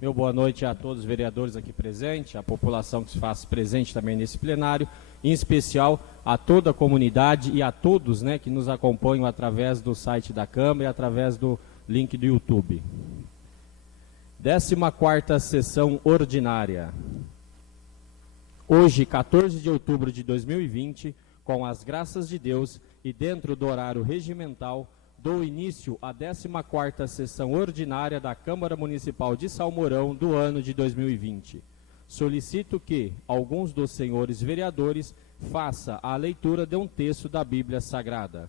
Meu boa noite a todos os vereadores aqui presentes, a população que se faz presente também nesse plenário, em especial a toda a comunidade e a todos, né, que nos acompanham através do site da Câmara e através do link do YouTube. 14ª sessão ordinária. Hoje, 14 de outubro de 2020, com as graças de Deus e dentro do horário regimental, dou início à 14ª sessão ordinária da Câmara Municipal de Salmourão do ano de 2020. Solicito que alguns dos senhores vereadores façam a leitura de um texto da Bíblia Sagrada.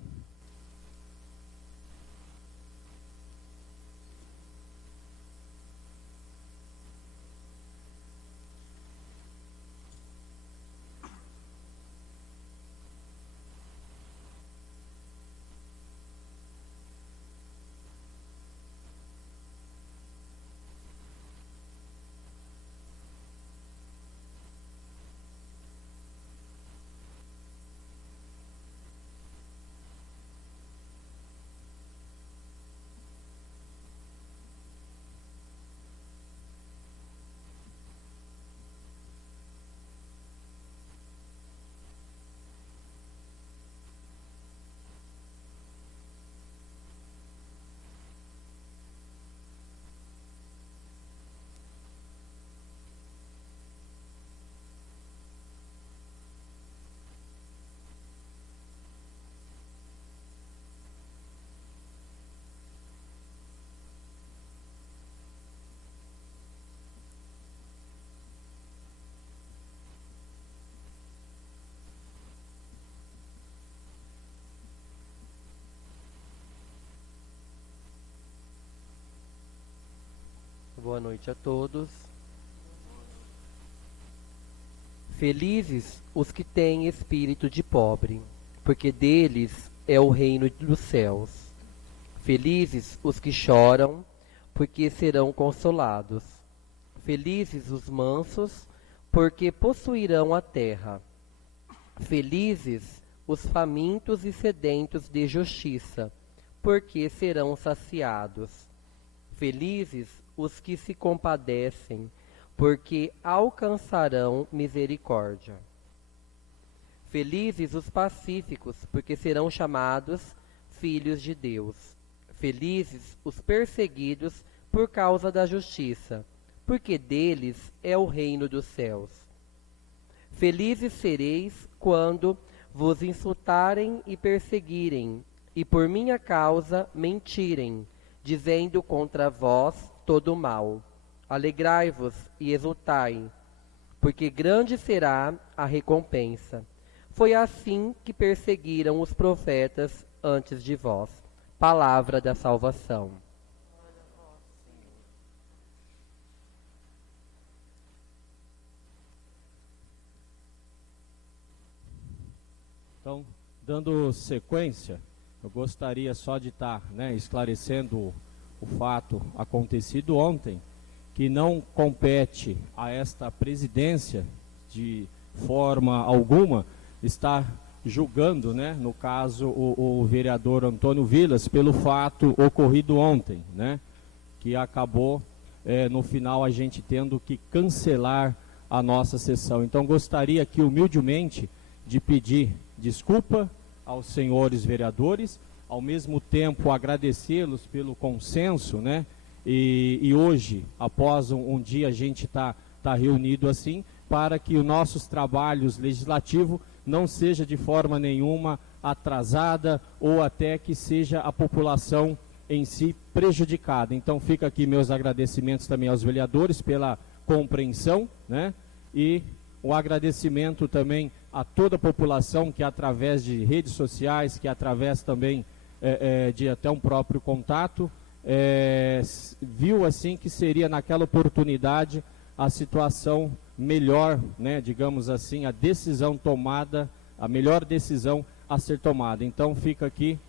Boa noite a todos. Felizes os que têm espírito de pobre, porque deles é o reino dos céus. Felizes os que choram, porque serão consolados. Felizes os mansos, porque possuirão a terra. Felizes os famintos e sedentos de justiça, porque serão saciados. Felizes os que se compadecem, porque alcançarão misericórdia. Felizes os pacíficos, porque serão chamados filhos de Deus. Felizes os perseguidos por causa da justiça, porque deles é o reino dos céus. Felizes sereis quando vos insultarem e perseguirem, e por minha causa mentirem, dizendo contra vós todo o mal. Alegrai-vos e exultai, porque grande será a recompensa. Foi assim que perseguiram os profetas antes de vós. Palavra da salvação. Então, dando sequência, eu gostaria só de estar, esclarecendo o fato acontecido ontem, que não compete a esta presidência de forma alguma estar julgando, no caso, o vereador Antônio Vilas, pelo fato ocorrido ontem, que acabou, no final, a gente tendo que cancelar a nossa sessão. Então, gostaria aqui, humildemente, de pedir desculpa aos senhores vereadores, ao mesmo tempo agradecê-los pelo consenso, e hoje, após um dia a gente tá reunido assim, para que os nossos trabalhos legislativos não seja de forma nenhuma atrasada ou até que seja a população em si prejudicada. Então fica aqui meus agradecimentos também aos vereadores pela compreensão, e o agradecimento também a toda a população que através de redes sociais, que através também de até um próprio contato, viu assim que seria naquela oportunidade a situação melhor, digamos assim, a decisão tomada, a melhor decisão a ser tomada. Então fica aqui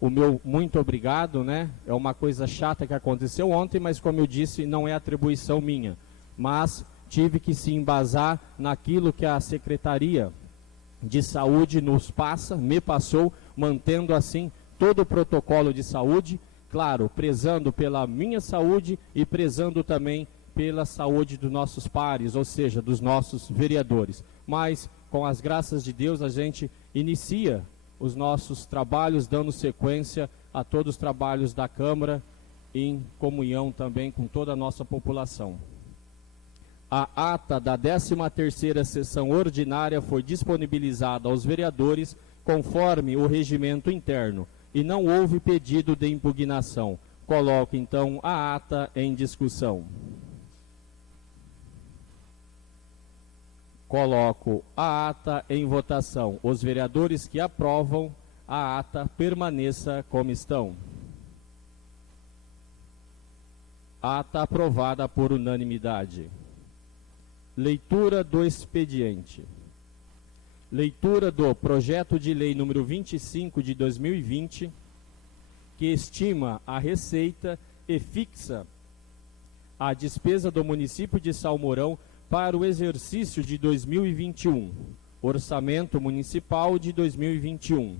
o meu muito obrigado, é uma coisa chata que aconteceu ontem, mas como eu disse, não é atribuição minha, mas tive que se embasar naquilo que a Secretaria de Saúde me passou, mantendo assim todo o protocolo de saúde, claro, prezando pela minha saúde e prezando também pela saúde dos nossos pares, ou seja, dos nossos vereadores. Mas, com as graças de Deus, a gente inicia os nossos trabalhos, dando sequência a todos os trabalhos da Câmara, em comunhão também com toda a nossa população. A ata da 13ª sessão ordinária foi disponibilizada aos vereadores conforme o regimento interno e não houve pedido de impugnação. Coloco, então, a ata em discussão. Coloco a ata em votação. Os vereadores que aprovam a ata permaneça como estão. Ata aprovada por unanimidade. Leitura do expediente. Leitura do projeto de lei número 25 de 2020, que estima a receita e fixa a despesa do município de Salmourão para o exercício de 2021, Orçamento Municipal de 2021.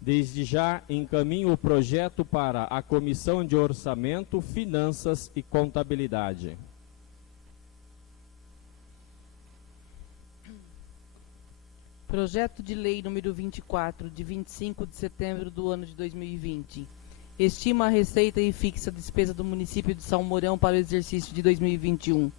Desde já encaminho o projeto para a Comissão de Orçamento, Finanças e Contabilidade. Projeto de Lei número 24, de 25 de setembro do ano de 2020. Estima a receita e fixa a despesa do município de Salmourão para o exercício de 2021.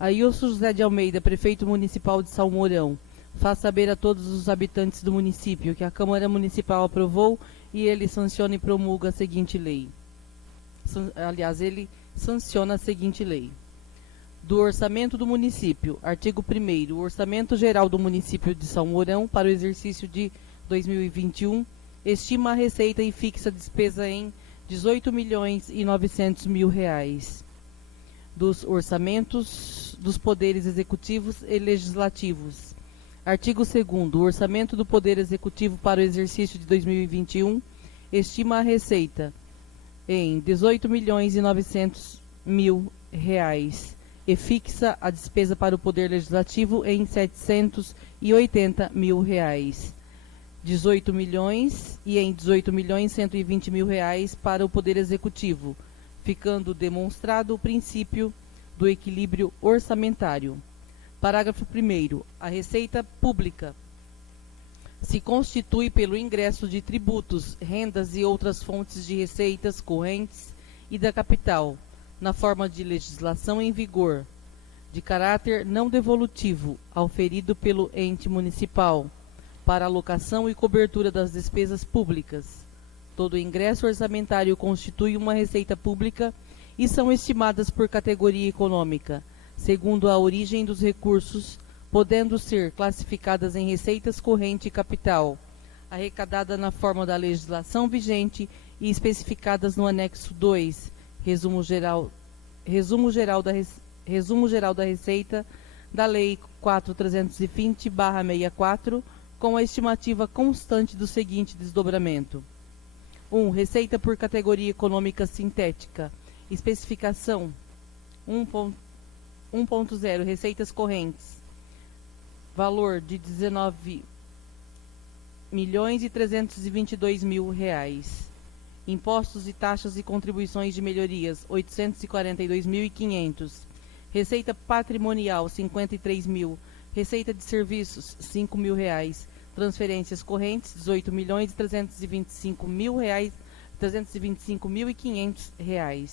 Ailson José de Almeida, prefeito municipal de Salmourão, faz saber a todos os habitantes do município que a Câmara Municipal aprovou e ele sanciona e promulga a seguinte lei. Ele sanciona a seguinte lei. Do orçamento do município, artigo 1º, o orçamento geral do município de Salmourão para o exercício de 2021 estima a receita e fixa a despesa em R$ 18.900.000 dos orçamentos dos poderes executivos e legislativos. Artigo 2º, o orçamento do Poder Executivo para o exercício de 2021 estima a receita em R$ 18.900.000 e fixa a despesa para o Poder Legislativo em R$ 780.000. 18 milhões e em R$ 18.120.000 para o Poder Executivo, ficando demonstrado o princípio do equilíbrio orçamentário. Parágrafo 1º. A receita pública se constitui pelo ingresso de tributos, rendas e outras fontes de receitas correntes e da capital, na forma de legislação em vigor, de caráter não devolutivo, auferido pelo ente municipal, para alocação e cobertura das despesas públicas. Todo ingresso orçamentário constitui uma receita pública e são estimadas por categoria econômica, segundo a origem dos recursos, podendo ser classificadas em receitas corrente e capital, arrecadada na forma da legislação vigente e especificadas no anexo 2, Resumo geral da receita da Lei 4.320/64, com a estimativa constante do seguinte desdobramento. 1. Receita por categoria econômica sintética. Especificação 1.0. Receitas correntes. Valor de R$ 19.322.000. Impostos e taxas e contribuições de melhorias, 842.500. Receita patrimonial, 53.000. Receita de serviços, R$ 5.000. Transferências correntes, R$ 18.325.500.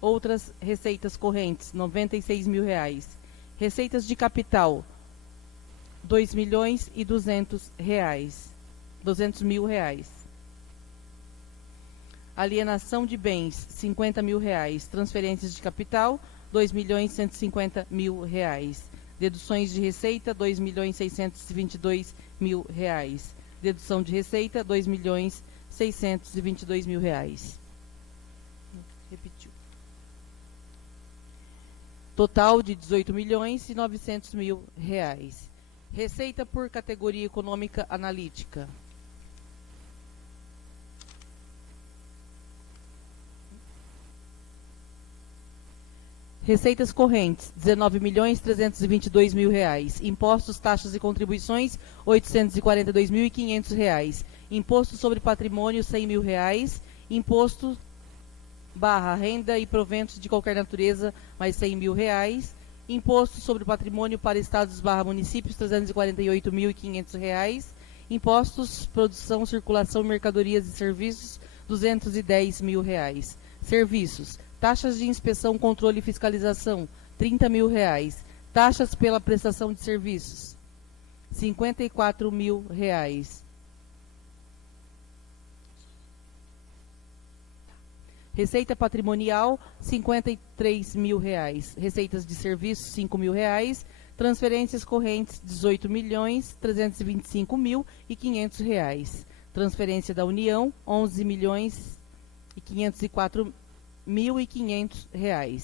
Outras receitas correntes, R$ 96.000. Receitas de capital, R$ 2.200.000. Alienação de bens, R$ 50.000. Transferências de capital, R$ 2.150.000. Deduções de receita, R$ 2.622.000. Dedução de receita, R$ 2.622.000. Repetiu. Total de R$ 18.900.000. Receita por categoria econômica analítica. Receitas correntes, R$ 19.322.000. Impostos, taxas e contribuições, R$ 842.500. Imposto sobre patrimônio, R$ 100.000. Imposto barra renda e proventos de qualquer natureza, mais R$100.000. Imposto sobre o patrimônio para estados barra municípios, R$348.500. Impostos, produção, circulação, mercadorias e serviços, R$210.000. Serviços, taxas de inspeção, controle e fiscalização, R$30.000. Taxas pela prestação de serviços, R$54.000. Receita patrimonial, R$53.000. Receitas de serviços, R$5.000. Transferências correntes, R$18.325.500. Transferência da União, R$11.504.500.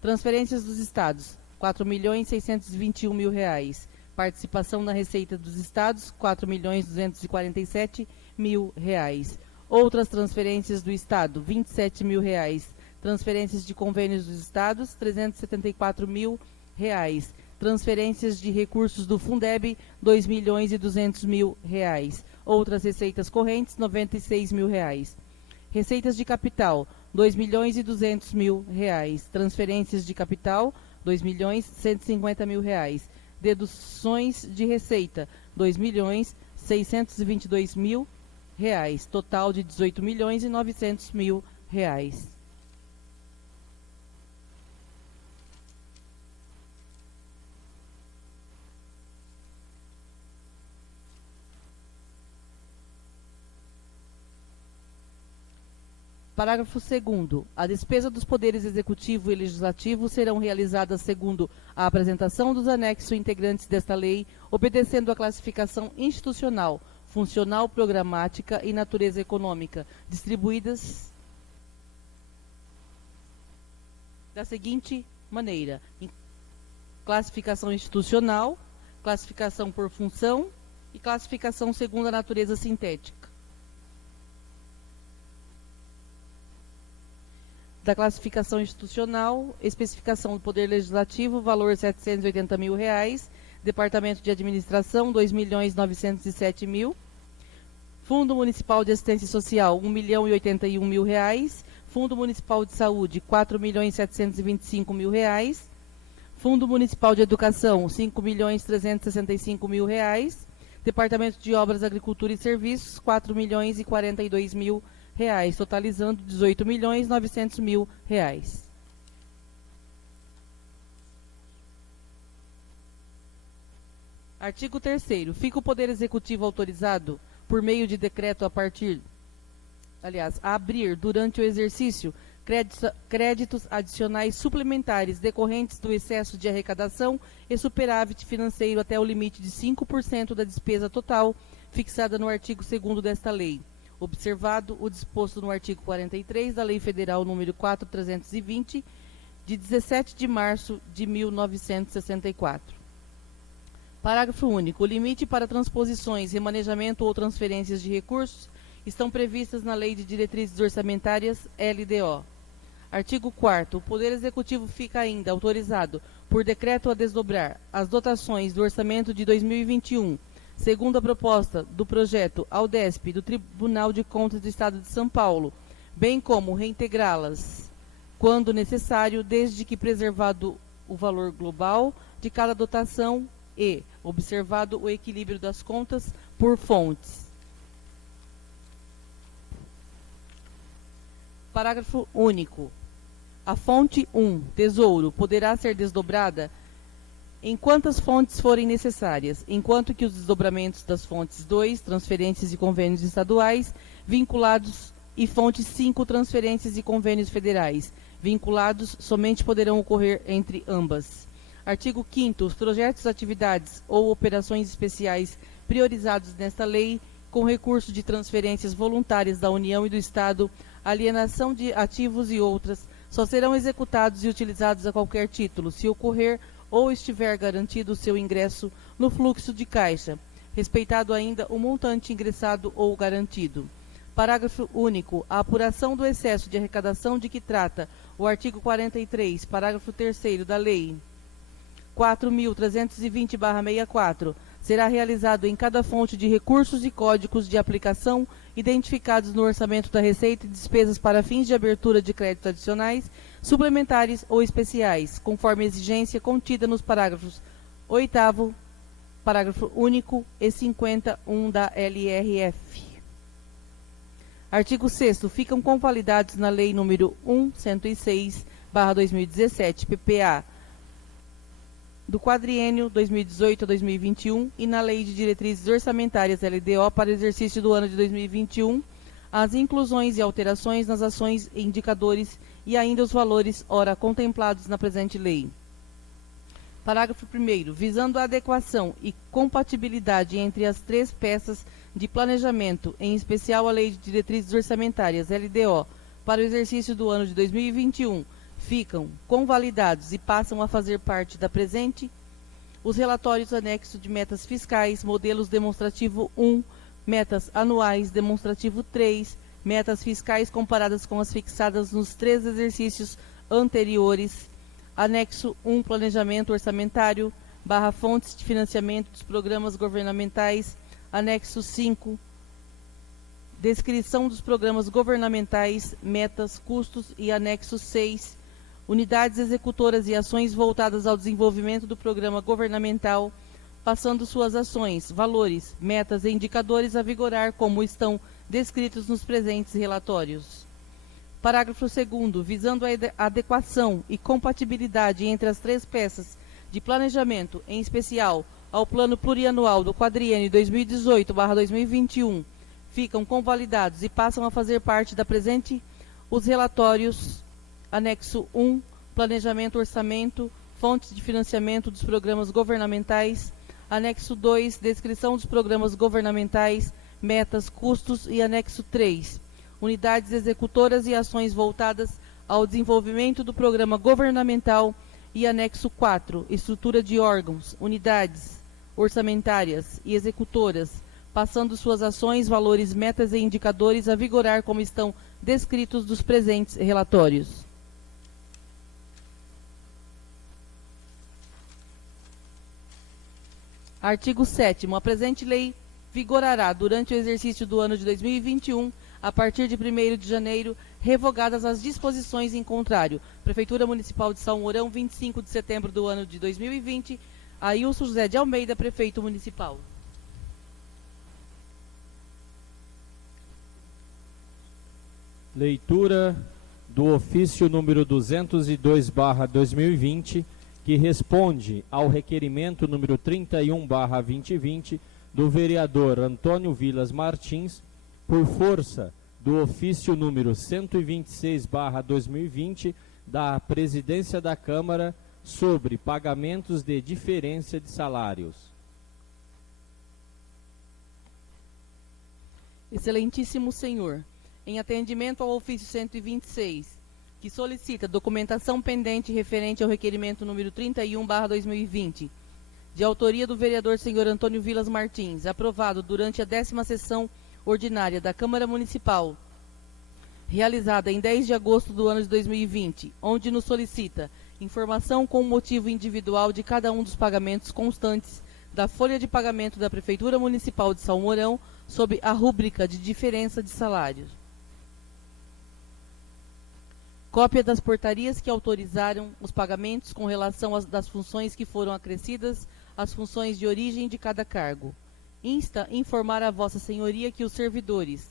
Transferências dos estados, R$4.621.000. Participação na receita dos estados, R$4.247.000. Outras transferências do estado, R$27.000. Transferências de convênios dos estados, R$374.000. Transferências de recursos do Fundeb, R$2.200.000. Outras receitas correntes, R$96.000. Receitas de capital, R$2.200.000. Transferências de capital, R$2.150.000. Deduções de receita, R$2.622.000. Total de R$18.900.000. Parágrafo 2º. A despesa dos poderes executivo e legislativo serão realizadas segundo a apresentação dos anexos integrantes desta lei, obedecendo à classificação institucional, funcional, programática e natureza econômica, distribuídas da seguinte maneira: classificação institucional, classificação por função e classificação segundo a natureza sintética. Da classificação institucional, especificação do Poder Legislativo, valor R$780.000, Departamento de Administração, R$2.907.000, Fundo Municipal de Assistência Social, R$1.081.000, Fundo Municipal de Saúde, R$4.725.000, Fundo Municipal de Educação, R$5.365.000, Departamento de Obras, Agricultura e Serviços, R$4.042.000, totalizando R$18.900.000. Artigo 3º. Fica o Poder Executivo autorizado, por meio de decreto a abrir, durante o exercício, créditos adicionais suplementares decorrentes do excesso de arrecadação e superávit financeiro até o limite de 5% da despesa total, fixada no artigo 2º desta lei, observado o disposto no artigo 43 da Lei Federal nº 4.320, de 17 de março de 1964. Parágrafo único. O limite para transposições, remanejamento ou transferências de recursos estão previstas na Lei de Diretrizes Orçamentárias, LDO. Artigo 4º. O Poder Executivo fica ainda autorizado, por decreto, a desdobrar as dotações do orçamento de 2021, segundo a proposta do projeto AUDESP do Tribunal de Contas do Estado de São Paulo, bem como reintegrá-las, quando necessário, desde que preservado o valor global de cada dotação e observado o equilíbrio das contas por fontes. Parágrafo único. A fonte 1, Tesouro, poderá ser desdobrada em quantas fontes forem necessárias, enquanto que os desdobramentos das fontes 2, transferências e convênios estaduais, vinculados, e fonte 5, transferências e convênios federais, vinculados, somente poderão ocorrer entre ambas. Artigo 5º. Os projetos, atividades ou operações especiais priorizados nesta lei, com recurso de transferências voluntárias da União e do Estado, alienação de ativos e outras, só serão executados e utilizados a qualquer título, se ocorrer ou estiver garantido o seu ingresso no fluxo de caixa, respeitado ainda o montante ingressado ou garantido. Parágrafo único. A apuração do excesso de arrecadação de que trata o artigo 43, parágrafo 3º da Lei 4.320/64, será realizado em cada fonte de recursos e códigos de aplicação identificados no orçamento da Receita e despesas para fins de abertura de créditos adicionais, suplementares ou especiais, conforme a exigência contida nos parágrafos 8º, parágrafo único e 51 da LRF. Artigo 6º. Ficam convalidados na Lei nº 1.106/2017, PPA, do quadriênio 2018 a 2021 e na Lei de Diretrizes Orçamentárias, LDO, para o exercício do ano de 2021, as inclusões e alterações nas ações e indicadores e ainda os valores ora contemplados na presente lei. Parágrafo 1º. Visando a adequação e compatibilidade entre as três peças de planejamento, em especial a Lei de Diretrizes Orçamentárias, LDO, para o exercício do ano de 2021, ficam convalidados e passam a fazer parte da presente os relatórios anexos de metas fiscais, modelos demonstrativo 1, metas anuais, demonstrativo 3, metas fiscais comparadas com as fixadas nos 3 exercícios anteriores, anexo 1, planejamento orçamentário, / fontes de financiamento dos programas governamentais, anexo 5, descrição dos programas governamentais, metas, custos e anexo 6, unidades executoras e ações voltadas ao desenvolvimento do programa governamental, passando suas ações, valores, metas e indicadores a vigorar como estão descritos nos presentes relatórios. Parágrafo 2º. Visando a adequação e compatibilidade entre as três peças de planejamento, em especial ao Plano Plurianual do quadriênio 2018/2021, ficam convalidados e passam a fazer parte da presente os relatórios anexo 1, planejamento, orçamento, fontes de financiamento dos programas governamentais, anexo 2, descrição dos programas governamentais, metas, custos e anexo 3, unidades executoras e ações voltadas ao desenvolvimento do programa governamental e anexo 4, estrutura de órgãos, unidades orçamentárias e executoras, passando suas ações, valores, metas e indicadores a vigorar como estão descritos dos presentes relatórios. Artigo 7º. A presente lei vigorará durante o exercício do ano de 2021, a partir de 1º de janeiro, revogadas as disposições em contrário. Prefeitura Municipal de São Mourão, 25 de setembro do ano de 2020. Ailson José de Almeida, Prefeito Municipal. Leitura do ofício número 202/2020, que responde ao requerimento número 31/2020 do vereador Antônio Vilas Martins, por força do ofício número 126/2020 da Presidência da Câmara sobre pagamentos de diferença de salários. Excelentíssimo senhor, em atendimento ao ofício 126, que solicita documentação pendente referente ao requerimento número 31/2020, de autoria do vereador senhor Antônio Vilas Martins, aprovado durante a 10ª sessão ordinária da Câmara Municipal, realizada em 10 de agosto do ano de 2020, onde nos solicita informação com o motivo individual de cada um dos pagamentos constantes da folha de pagamento da Prefeitura Municipal de São Mourão, sob a rúbrica de diferença de salários. Cópia das portarias que autorizaram os pagamentos com relação das funções que foram acrescidas às funções de origem de cada cargo. Insta informar a Vossa Senhoria que os servidores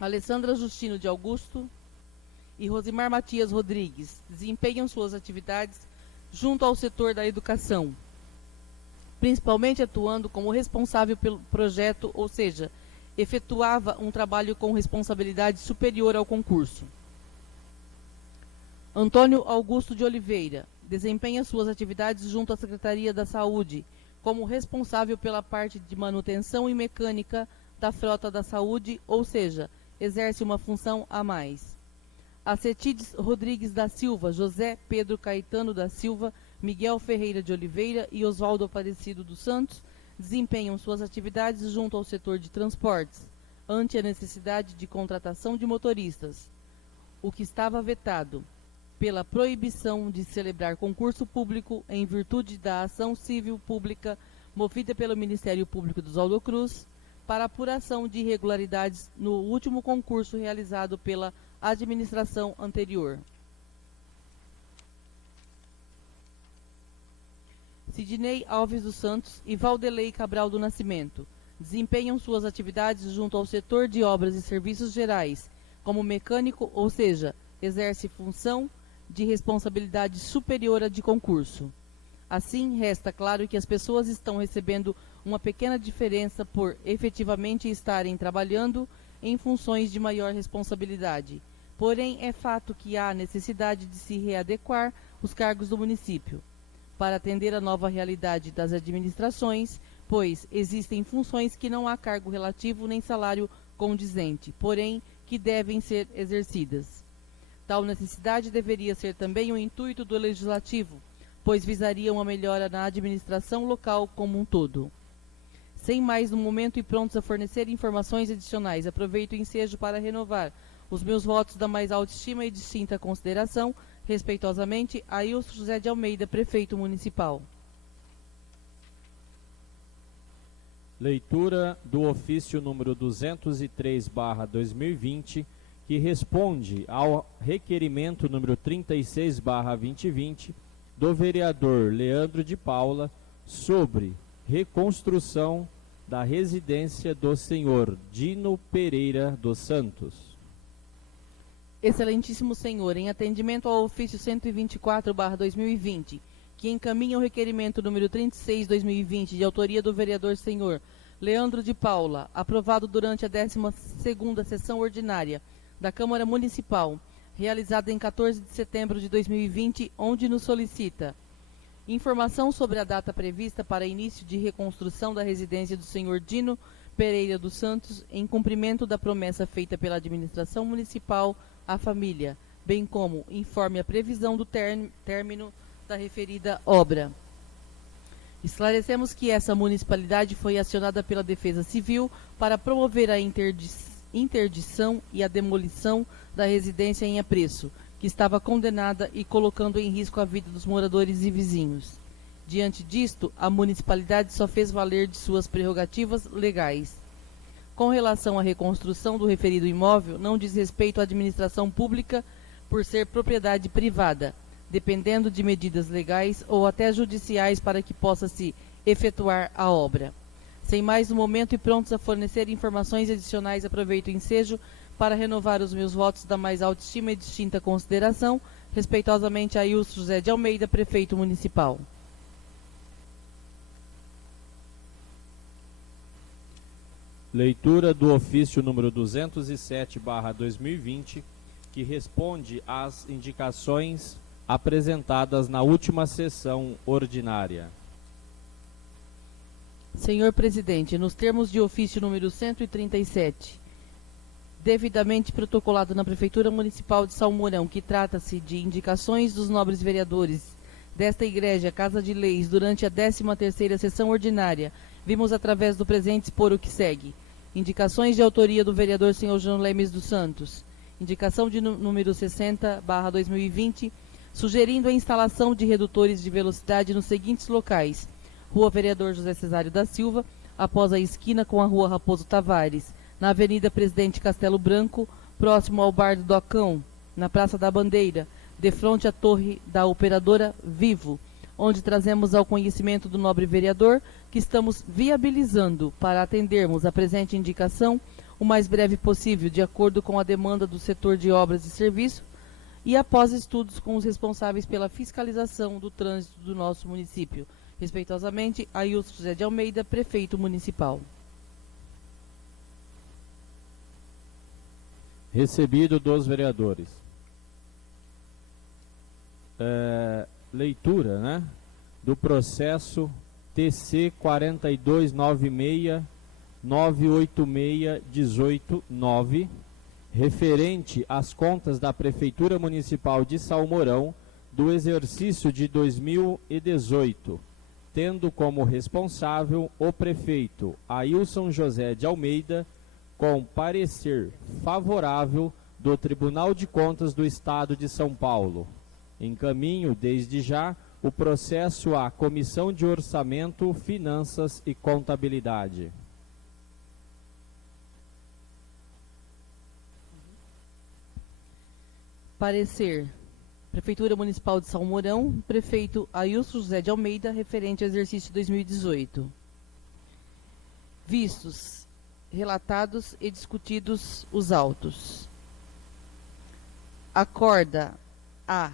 Alessandra Justino de Augusto e Rosimar Matias Rodrigues desempenham suas atividades junto ao setor da educação, principalmente atuando como responsável pelo projeto, ou seja, efetuava um trabalho com responsabilidade superior ao concurso. Antônio Augusto de Oliveira desempenha suas atividades junto à Secretaria da Saúde, como responsável pela parte de manutenção e mecânica da frota da saúde, ou seja, exerce uma função a mais. Acetides Rodrigues da Silva, José Pedro Caetano da Silva, Miguel Ferreira de Oliveira e Oswaldo Aparecido dos Santos desempenham suas atividades junto ao setor de transportes, ante a necessidade de contratação de motoristas, o que estava vetado pela proibição de celebrar concurso público em virtude da ação civil pública movida pelo Ministério Público do Oswaldo Cruz, para apuração de irregularidades no último concurso realizado pela administração anterior. Sidney Alves dos Santos e Valdelei Cabral do Nascimento desempenham suas atividades junto ao setor de obras e serviços gerais, como mecânico, ou seja, exerce função de responsabilidade superior à de concurso. Assim, resta claro que as pessoas estão recebendo uma pequena diferença por efetivamente estarem trabalhando em funções de maior responsabilidade. Porém, é fato que há necessidade de se readequar os cargos do município para atender à nova realidade das administrações, pois existem funções que não há cargo relativo nem salário condizente, porém que devem ser exercidas. Tal necessidade deveria ser também o intuito do Legislativo, pois visaria uma melhora na administração local como um todo. Sem mais no momento e prontos a fornecer informações adicionais, aproveito o ensejo para renovar os meus votos da mais alta estima e distinta consideração, respeitosamente, Ailson José de Almeida, Prefeito Municipal. Leitura do ofício número 203/2020, que responde ao requerimento número 36/2020 do vereador Leandro de Paula sobre reconstrução da residência do senhor Dino Pereira dos Santos. Excelentíssimo senhor, em atendimento ao ofício 124/2020, que encaminha o requerimento número 36/2020, de autoria do vereador senhor Leandro de Paula, aprovado durante a 12ª sessão ordinária da Câmara Municipal, realizada em 14 de setembro de 2020, onde nos solicita informação sobre a data prevista para início de reconstrução da residência do senhor Dino Pereira dos Santos, em cumprimento da promessa feita pela administração municipal à família, bem como informe a previsão do término da referida obra. Esclarecemos que essa municipalidade foi acionada pela Defesa Civil para promover a interdição e a demolição da residência em apreço, que estava condenada e colocando em risco a vida dos moradores e vizinhos. Diante disto, a municipalidade só fez valer de suas prerrogativas legais. Com relação à reconstrução do referido imóvel, não diz respeito à administração pública por ser propriedade privada, dependendo de medidas legais ou até judiciais para que possa se efetuar a obra. Sem mais no momento e prontos a fornecer informações adicionais, aproveito o ensejo para renovar os meus votos da mais alta estima e distinta consideração, respeitosamente Ailson José de Almeida, Prefeito Municipal. Leitura do ofício número 207/2020, que responde às indicações apresentadas na última sessão ordinária. Senhor Presidente, nos termos de ofício número 137, devidamente protocolado na Prefeitura Municipal de Salmourão, que trata-se de indicações dos nobres vereadores desta Igreja Casa de Leis durante a 13ª sessão ordinária, vimos através do presente expor o que segue. Indicações de autoria do vereador senhor João Lemes dos Santos. Indicação de número 60/2020, sugerindo a instalação de redutores de velocidade nos seguintes locais: Rua Vereador José Cesário da Silva, após a esquina com a Rua Raposo Tavares, na Avenida Presidente Castelo Branco, próximo ao Bar do Docão, na Praça da Bandeira, de frente à torre da operadora Vivo, onde trazemos ao conhecimento do nobre vereador que estamos viabilizando para atendermos a presente indicação o mais breve possível, de acordo com a demanda do setor de obras e serviço, e após estudos com os responsáveis pela fiscalização do trânsito do nosso município. Respeitosamente, Ailson José de Almeida, Prefeito Municipal. Recebido dos vereadores. Leitura, né, do processo TC 4296-986-18-9, referente às contas da Prefeitura Municipal de Salmourão do exercício de 2018, tendo como responsável o prefeito Ailson José de Almeida, com parecer favorável do Tribunal de Contas do Estado de São Paulo. Encaminho, desde já, o processo à Comissão de Orçamento, Finanças e Contabilidade. Parecer. Prefeitura Municipal de Salmourão, prefeito Ailson José de Almeida, referente ao exercício 2018. Vistos, relatados e discutidos os autos. Acorda a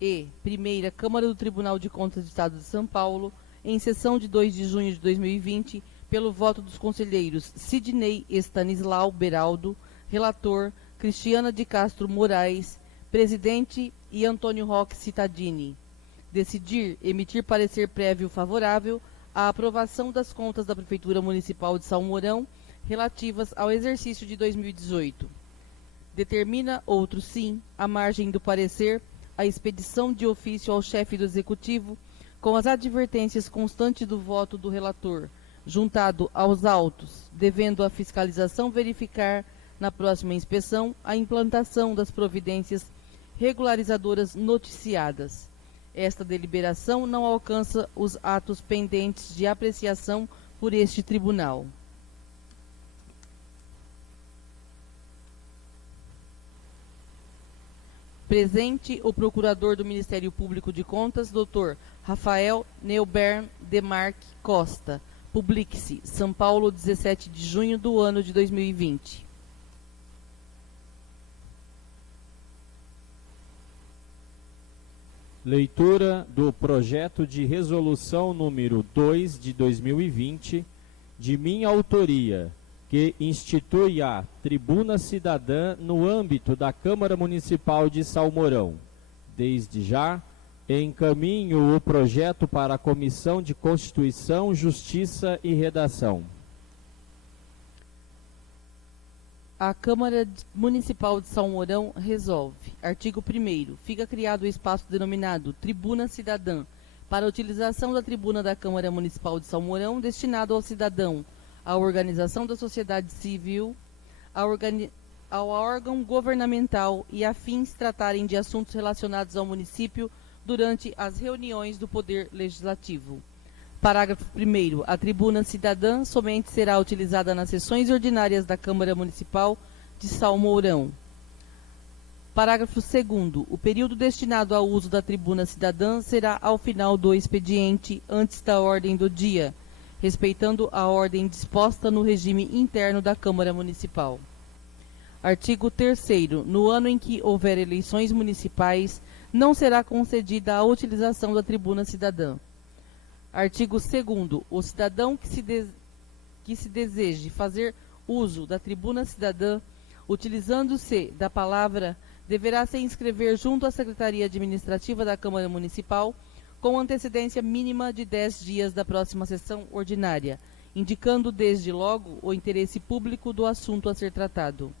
e Primeira Câmara do Tribunal de Contas do Estado de São Paulo, em sessão de 2 de junho de 2020, pelo voto dos conselheiros Sidney Stanislau Beraldo, relator, Cristiana de Castro Moraes, presidente, e Antônio Roque Cittadini, decidir emitir parecer prévio favorável à aprovação das contas da Prefeitura Municipal de Salmourão relativas ao exercício de 2018. Determina, outro sim, à margem do parecer, a expedição de ofício ao chefe do Executivo, com as advertências constantes do voto do relator, juntado aos autos, devendo a fiscalização verificar, na próxima inspeção, a implantação das providências regularizadoras noticiadas. Esta deliberação não alcança os atos pendentes de apreciação por este tribunal. Presente o Procurador do Ministério Público de Contas, Dr. Rafael Neubern Demarque Costa, Publique-se, São Paulo, 17 de junho do ano de 2020. Leitura do projeto de resolução número 2 de 2020, de minha autoria, que institui a Tribuna Cidadã no âmbito da Câmara Municipal de Salmourão. Desde já, encaminho o projeto para a Comissão de Constituição, Justiça e Redação. A Câmara Municipal de Salmourão resolve. Artigo 1º. Fica criado o espaço denominado Tribuna Cidadã, para a utilização da tribuna da Câmara Municipal de Salmourão, destinado ao cidadão, à organização da sociedade civil, ao órgão governamental e afins tratarem de assuntos relacionados ao município durante as reuniões do Poder Legislativo. Parágrafo 1º. A tribuna cidadã somente será utilizada nas sessões ordinárias da Câmara Municipal de Salmourão. Parágrafo 2º. O período destinado ao uso da tribuna cidadã será ao final do expediente, antes da ordem do dia, respeitando a ordem disposta no regime interno da Câmara Municipal. Artigo 3º. No ano em que houver eleições municipais, não será concedida a utilização da tribuna cidadã. Artigo 2º. O cidadão que se deseje fazer uso da tribuna cidadã, utilizando-se da palavra, deverá se inscrever junto à Secretaria Administrativa da Câmara Municipal com antecedência mínima de 10 dias da próxima sessão ordinária, indicando desde logo o interesse público do assunto a ser tratado.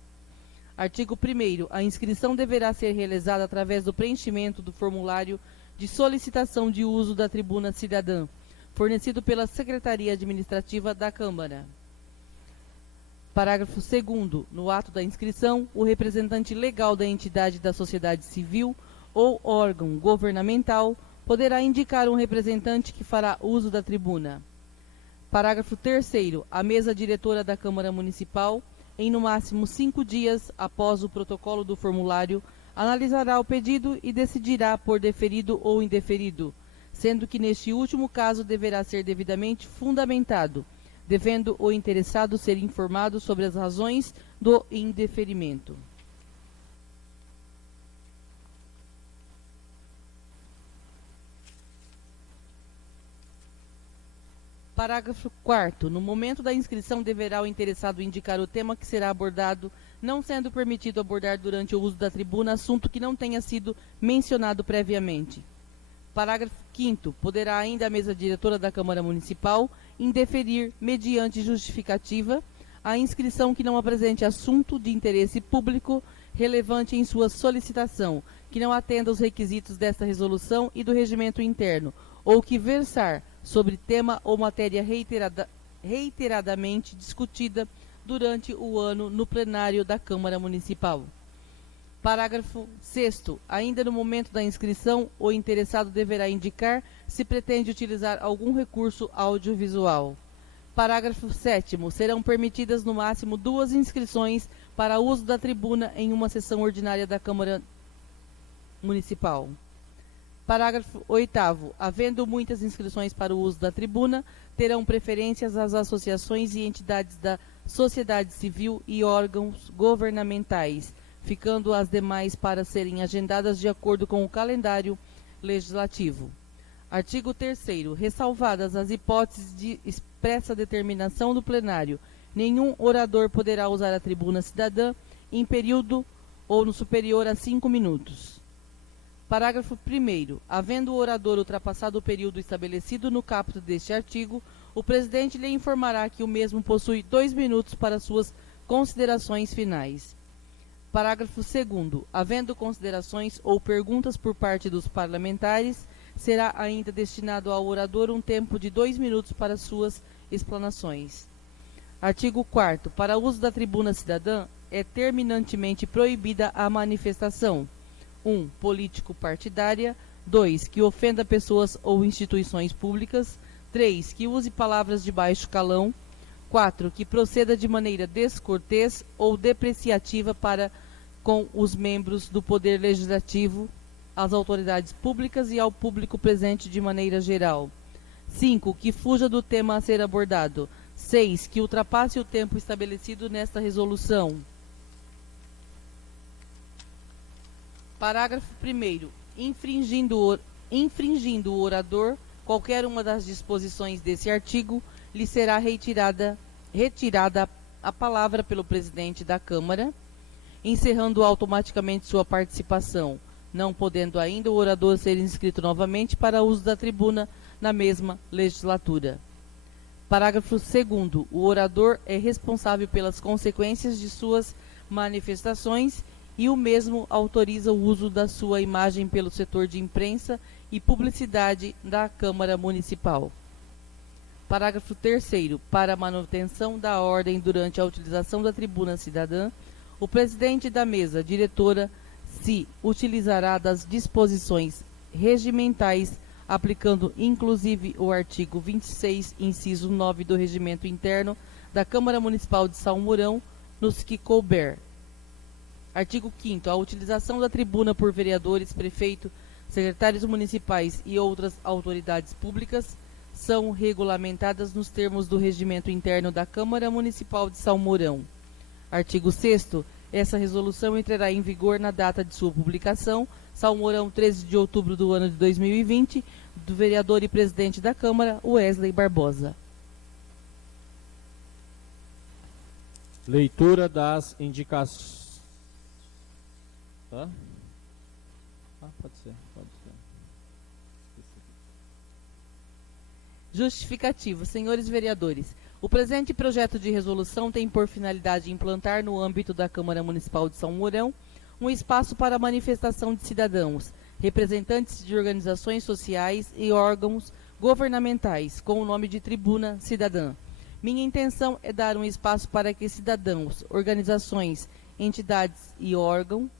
Artigo 1º. A inscrição deverá ser realizada através do preenchimento do formulário de solicitação de uso da tribuna cidadã, fornecido pela Secretaria Administrativa da Câmara. Parágrafo 2º. No ato da inscrição, o representante legal da entidade da sociedade civil ou órgão governamental poderá indicar um representante que fará uso da tribuna. Parágrafo 3º. A mesa diretora da Câmara Municipal, em no máximo 5 dias após o protocolo do formulário, analisará o pedido e decidirá por deferido ou indeferido, sendo que neste último caso deverá ser devidamente fundamentado, devendo o interessado ser informado sobre as razões do indeferimento. Parágrafo 4º. No momento da inscrição deverá o interessado indicar o tema que será abordado, não sendo permitido abordar durante o uso da tribuna assunto que não tenha sido mencionado previamente. Parágrafo 5º. Poderá ainda a mesa diretora da Câmara Municipal indeferir, mediante justificativa, a inscrição que não apresente assunto de interesse público relevante em sua solicitação, que não atenda aos requisitos desta resolução e do regimento interno, ou que versar sobre tema ou matéria reiteradamente discutida durante o ano no plenário da Câmara Municipal. Parágrafo 6º. Ainda no momento da inscrição, o interessado deverá indicar se pretende utilizar algum recurso audiovisual. Parágrafo 7º. Serão permitidas no máximo 2 inscrições para uso da tribuna em uma sessão ordinária da Câmara Municipal. Parágrafo 8º. Havendo muitas inscrições para o uso da tribuna, terão preferências as associações e entidades da sociedade civil e órgãos governamentais, ficando as demais para serem agendadas de acordo com o calendário legislativo. Artigo 3º. Ressalvadas as hipóteses de expressa determinação do plenário, nenhum orador poderá usar a tribuna cidadã em período ou no superior a 5 minutos. Parágrafo 1º. Havendo o orador ultrapassado o período estabelecido no caput deste artigo, o presidente lhe informará que o mesmo possui 2 minutos para suas considerações finais. Parágrafo 2º. Havendo considerações ou perguntas por parte dos parlamentares, será ainda destinado ao orador um tempo de 2 minutos para suas explanações. Artigo 4º. Para uso da tribuna cidadã, é terminantemente proibida a manifestação: 1. Político-partidária. 2. Que ofenda pessoas ou instituições públicas. 3. Que use palavras de baixo calão. 4. Que proceda de maneira descortês ou depreciativa para com os membros do Poder Legislativo, as autoridades públicas e ao público presente de maneira geral. 5. Que fuja do tema a ser abordado. 6. Que ultrapasse o tempo estabelecido nesta resolução. Parágrafo 1º. Infringindo o orador qualquer uma das disposições desse artigo, lhe será retirada a palavra pelo presidente da Câmara, encerrando automaticamente sua participação, não podendo ainda o orador ser inscrito novamente para uso da tribuna na mesma legislatura. Parágrafo 2º. O orador é responsável pelas consequências de suas manifestações e o mesmo autoriza o uso da sua imagem pelo setor de imprensa e publicidade da Câmara Municipal. Parágrafo 3º. Para a manutenção da ordem durante a utilização da tribuna cidadã, o presidente da mesa diretora se utilizará das disposições regimentais, aplicando inclusive o artigo 26, inciso 9 do Regimento Interno da Câmara Municipal de São Mourão, nos que couber. Artigo 5º. A utilização da tribuna por vereadores, prefeito, secretários municipais e outras autoridades públicas são regulamentadas nos termos do Regimento Interno da Câmara Municipal de São Mourão. Artigo 6º. Essa resolução entrará em vigor na data de sua publicação. São Mourão, 13 de outubro do ano de 2020, do vereador e presidente da Câmara, Wesley Barbosa. Leitura das indicações. Tá? Pode ser. Justificativo. Senhores vereadores, o presente projeto de resolução tem por finalidade implantar no âmbito da Câmara Municipal de São Mourão um espaço para manifestação de cidadãos, representantes de organizações sociais e órgãos governamentais, com o nome de Tribuna Cidadã. Minha intenção é dar um espaço para que cidadãos, organizações, entidades e órgãos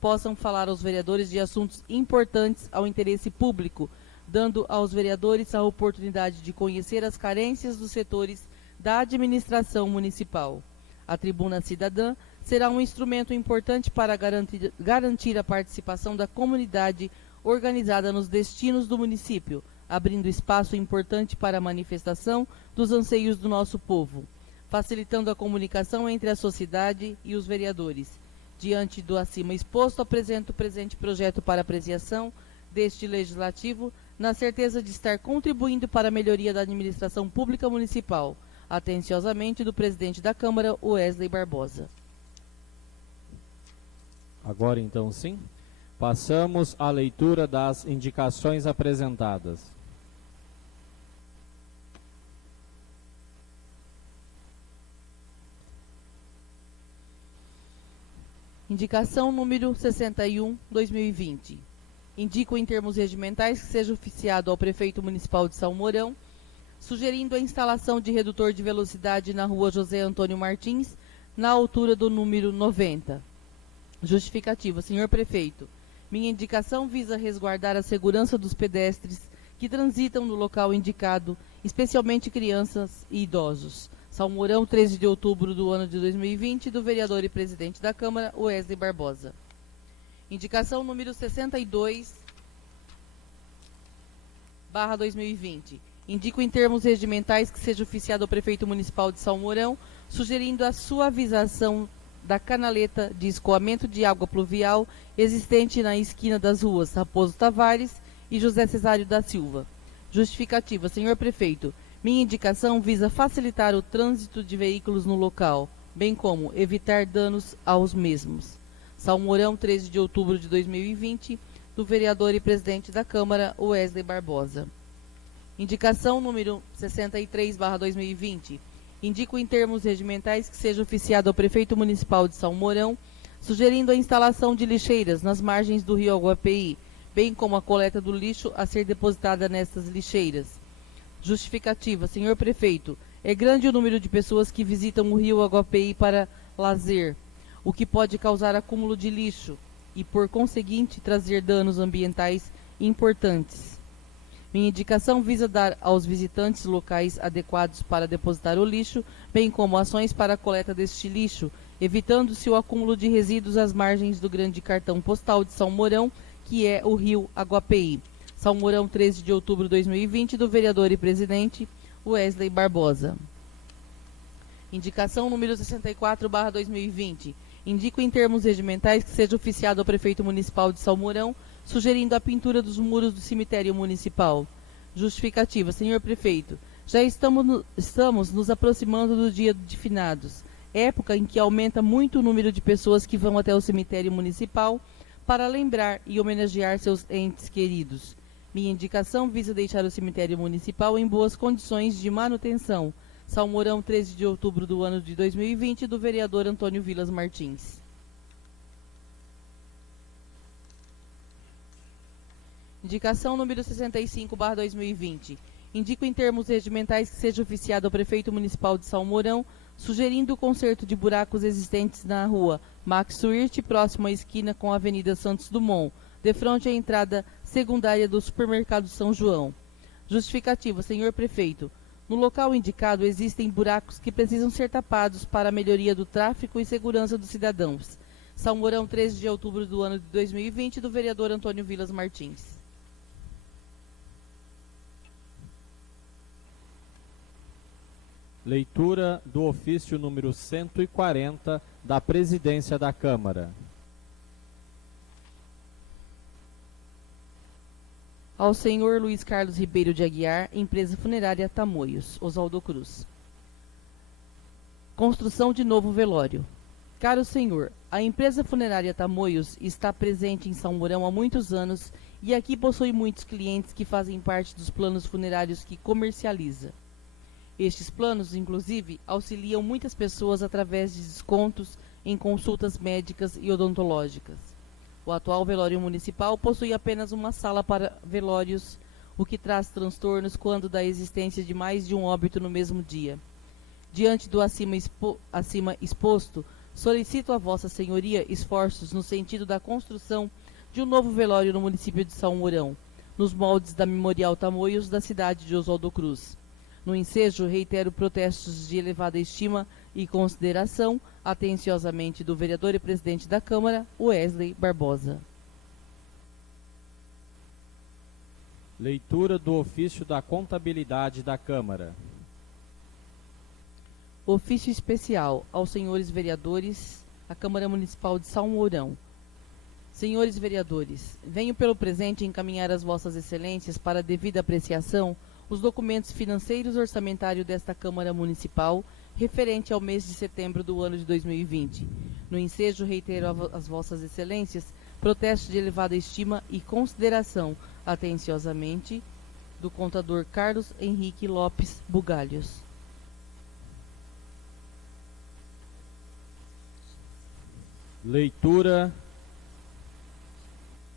possam falar aos vereadores de assuntos importantes ao interesse público, dando aos vereadores a oportunidade de conhecer as carências dos setores da administração municipal. A Tribuna Cidadã será um instrumento importante para garantir a participação da comunidade organizada nos destinos do município, abrindo espaço importante para a manifestação dos anseios do nosso povo, facilitando a comunicação entre a sociedade e os vereadores. Diante do acima exposto, apresento o presente projeto para apreciação deste Legislativo, na certeza de estar contribuindo para a melhoria da administração pública municipal. Atenciosamente, do presidente da Câmara, Wesley Barbosa. Agora então sim, passamos à leitura das indicações apresentadas. Indicação número 61, 2020. Indico em termos regimentais que seja oficiado ao prefeito municipal de São Mourão, sugerindo a instalação de redutor de velocidade na rua José Antônio Martins, na altura do número 90. Justificativa. Senhor Prefeito, minha indicação visa resguardar a segurança dos pedestres que transitam no local indicado, especialmente crianças e idosos. Salmourão, 13 de outubro do ano de 2020, do vereador e presidente da Câmara, Wesley Barbosa. Indicação número 62/2020. Indico em termos regimentais que seja oficiado ao prefeito municipal de Salmourão, sugerindo a suavização da canaleta de escoamento de água pluvial existente na esquina das ruas Raposo Tavares e José Cesário da Silva. Justificativa. Senhor Prefeito, minha indicação visa facilitar o trânsito de veículos no local, bem como evitar danos aos mesmos. Salmourão, 13 de outubro de 2020, do vereador e presidente da Câmara, Wesley Barbosa. Indicação número 63/2020. Indico em termos regimentais que seja oficiado ao prefeito municipal de Salmourão, sugerindo a instalação de lixeiras nas margens do rio Aguapeí, bem como a coleta do lixo a ser depositada nestas lixeiras. Justificativa. Senhor Prefeito, é grande o número de pessoas que visitam o rio Aguapeí para lazer, o que pode causar acúmulo de lixo e, por conseguinte, trazer danos ambientais importantes. Minha indicação visa dar aos visitantes locais adequados para depositar o lixo, bem como ações para a coleta deste lixo, evitando-se o acúmulo de resíduos às margens do grande cartão postal de Salmourão, que é o rio Aguapeí. Salmourão, 13 de outubro de 2020, do vereador e presidente Wesley Barbosa. Indicação número 64/2020. Indico em termos regimentais que seja oficiado ao prefeito municipal de Salmourão, sugerindo a pintura dos muros do cemitério municipal. Justificativa. Senhor Prefeito, já estamos nos aproximando do dia de finados, época em que aumenta muito o número de pessoas que vão até o cemitério municipal para lembrar e homenagear seus entes queridos. Minha indicação visa deixar o cemitério municipal em boas condições de manutenção. Salmourão, 13 de outubro do ano de 2020, do vereador Antônio Vilas Martins. Indicação número 65/2020. Indico em termos regimentais que seja oficiado ao prefeito municipal de Salmourão, sugerindo o conserto de buracos existentes na rua Max Suírt, próximo à esquina com a Avenida Santos Dumont, de frente à entrada secundária do supermercado São João. Justificativa. Senhor Prefeito, no local indicado existem buracos que precisam ser tapados para a melhoria do tráfego e segurança dos cidadãos. Salmourão, 13 de outubro do ano de 2020, do vereador Antônio Vilas Martins. Leitura do ofício número 140 da Presidência da Câmara. Ao senhor Luiz Carlos Ribeiro de Aguiar, empresa funerária Tamoios, Oswaldo Cruz. Construção de novo velório. Caro senhor, a empresa funerária Tamoios está presente em Salmourão há muitos anos e aqui possui muitos clientes que fazem parte dos planos funerários que comercializa. Estes planos, inclusive, auxiliam muitas pessoas através de descontos em consultas médicas e odontológicas. O atual velório municipal possui apenas uma sala para velórios, o que traz transtornos quando da existência de mais de um óbito no mesmo dia. Diante do acima exposto, solicito a Vossa Senhoria esforços no sentido da construção de um novo velório no município de Salmourão, nos moldes da Memorial Tamoios da cidade de Oswaldo Cruz. No ensejo, reitero protestos de elevada estima e consideração, atenciosamente, do vereador e presidente da Câmara, Wesley Barbosa. Leitura do ofício da Contabilidade da Câmara. Ofício especial aos senhores vereadores, à Câmara Municipal de Salmourão. Senhores vereadores, venho pelo presente encaminhar às vossas excelências para a devida apreciação os documentos financeiros orçamentários desta Câmara Municipal referente ao mês de setembro do ano de 2020. No ensejo, reitero às vossas excelências protestos de elevada estima e consideração, atenciosamente, do contador Carlos Henrique Lopes Bugalhos. Leitura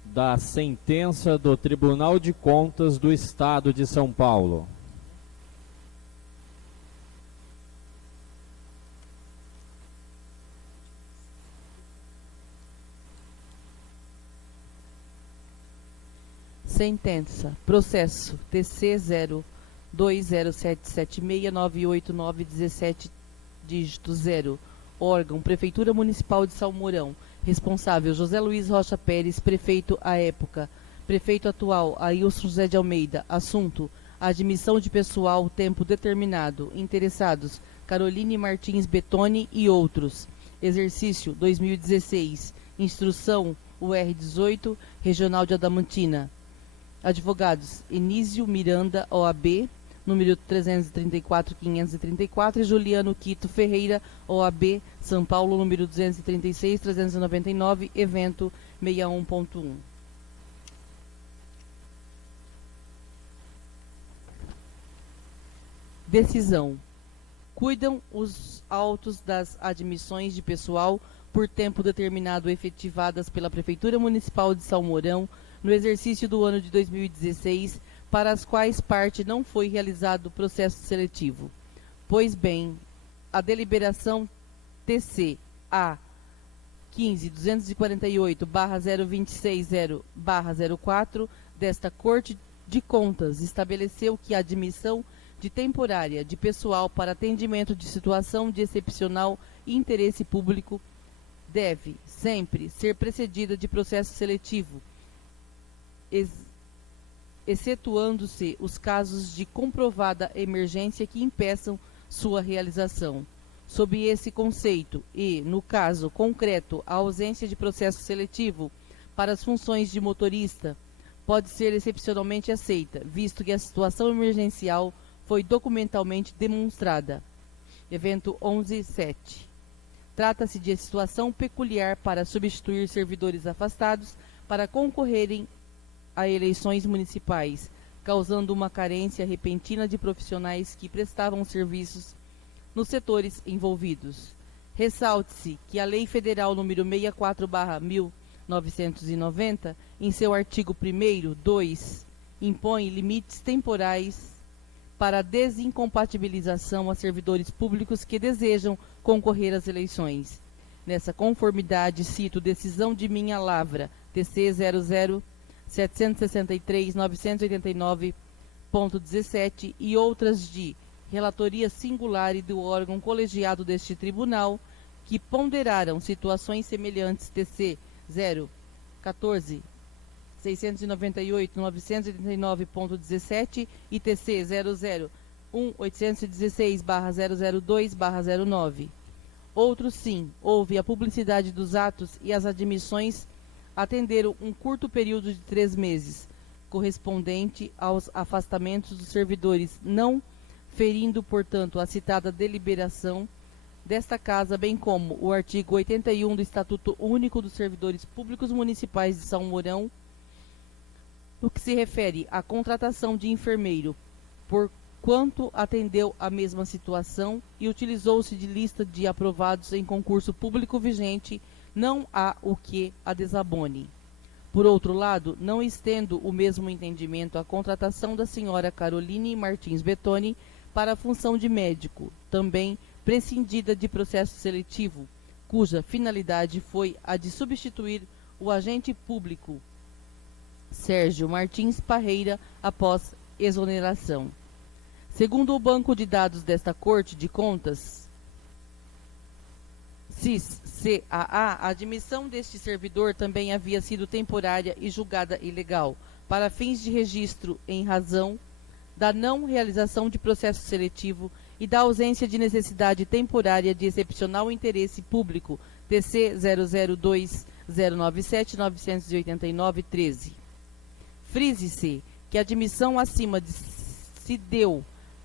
da sentença do Tribunal de Contas do Estado de São Paulo. Sentença. Processo TC 020776989917 dígito 0. Órgão Prefeitura Municipal de Salmourão. Responsável José Luiz Rocha Pérez, prefeito à época. Prefeito atual Ailson José de Almeida. Assunto: admissão de pessoal tempo determinado. Interessados: Caroline Martins Betoni e outros. Exercício 2016. Instrução UR 18, Regional de Adamantina. Advogados: Enísio Miranda, OAB, número 334.534, e Juliano Quito Ferreira, OAB, São Paulo, número 236.399, evento 61.1. Decisão. Cuidam os autos das admissões de pessoal por tempo determinado efetivadas pela Prefeitura Municipal de Salmourão no exercício do ano de 2016, para as quais parte não foi realizado processo seletivo. Pois bem, a deliberação TC A 15.248/0260/04 desta Corte de Contas estabeleceu que a admissão de temporária de pessoal para atendimento de situação de excepcional interesse público deve sempre ser precedida de processo seletivo, excetuando-se os casos de comprovada emergência que impeçam sua realização. Sob esse conceito e, no caso concreto, a ausência de processo seletivo para as funções de motorista pode ser excepcionalmente aceita, visto que a situação emergencial foi documentalmente demonstrada. Evento 11.7. Trata-se de situação peculiar para substituir servidores afastados para concorrerem a eleições municipais, causando uma carência repentina de profissionais que prestavam serviços nos setores envolvidos. Ressalte-se que a Lei Federal nº 64/1990, em seu artigo 1º, 2, impõe limites temporais para a desincompatibilização a servidores públicos que desejam concorrer às eleições. Nessa conformidade, cito decisão de minha lavra, TC 00-763-989.17 e outras de relatoria singular e do órgão colegiado deste tribunal, que ponderaram situações semelhantes, TC 014-698-989.17 e TC 00-1-816/002/09. Outros sim, houve a publicidade dos atos e as admissões atenderam um curto período de 3 meses, correspondente aos afastamentos dos servidores, não ferindo, portanto, a citada deliberação desta Casa, bem como o artigo 81 do Estatuto Único dos Servidores Públicos Municipais de Salmourão, no que se refere à contratação de enfermeiro, por quanto atendeu a mesma situação e utilizou-se de lista de aprovados em concurso público vigente, não há o que a desabone. Por outro lado, não estendo o mesmo entendimento à contratação da senhora Caroline Martins Betoni para a função de médico, também prescindida de processo seletivo, cuja finalidade foi a de substituir o agente público Sérgio Martins Parreira após exoneração. Segundo o banco de dados desta Corte de Contas, CIS-CAA, a admissão deste servidor também havia sido temporária e julgada ilegal, para fins de registro em razão da não realização de processo seletivo e da ausência de necessidade temporária de excepcional interesse público, TC 002-097-989-13. Frise-se que a admissão acima se deu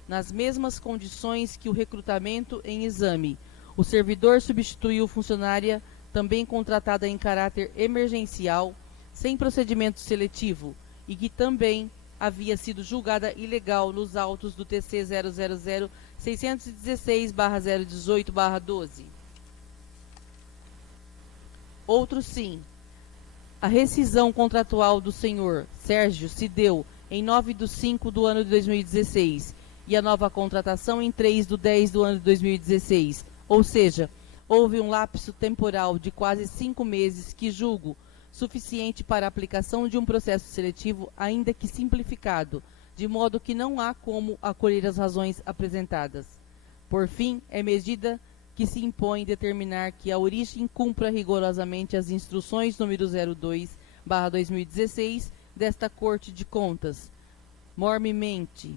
nas mesmas condições que o recrutamento em exame. O servidor substituiu funcionária também contratada em caráter emergencial, sem procedimento seletivo, e que também havia sido julgada ilegal nos autos do TC 000-616/018/12. Outro sim. A rescisão contratual do senhor Sérgio se deu em 9/5 do ano de 2016 e a nova contratação em 3/10 do ano de 2016. Ou seja, houve um lapso temporal de quase 5 meses que julgo suficiente para a aplicação de um processo seletivo, ainda que simplificado, de modo que não há como acolher as razões apresentadas. Por fim, é medida que se impõe determinar que a origem cumpra rigorosamente as instruções número 02/2016 desta Corte de Contas, mormente,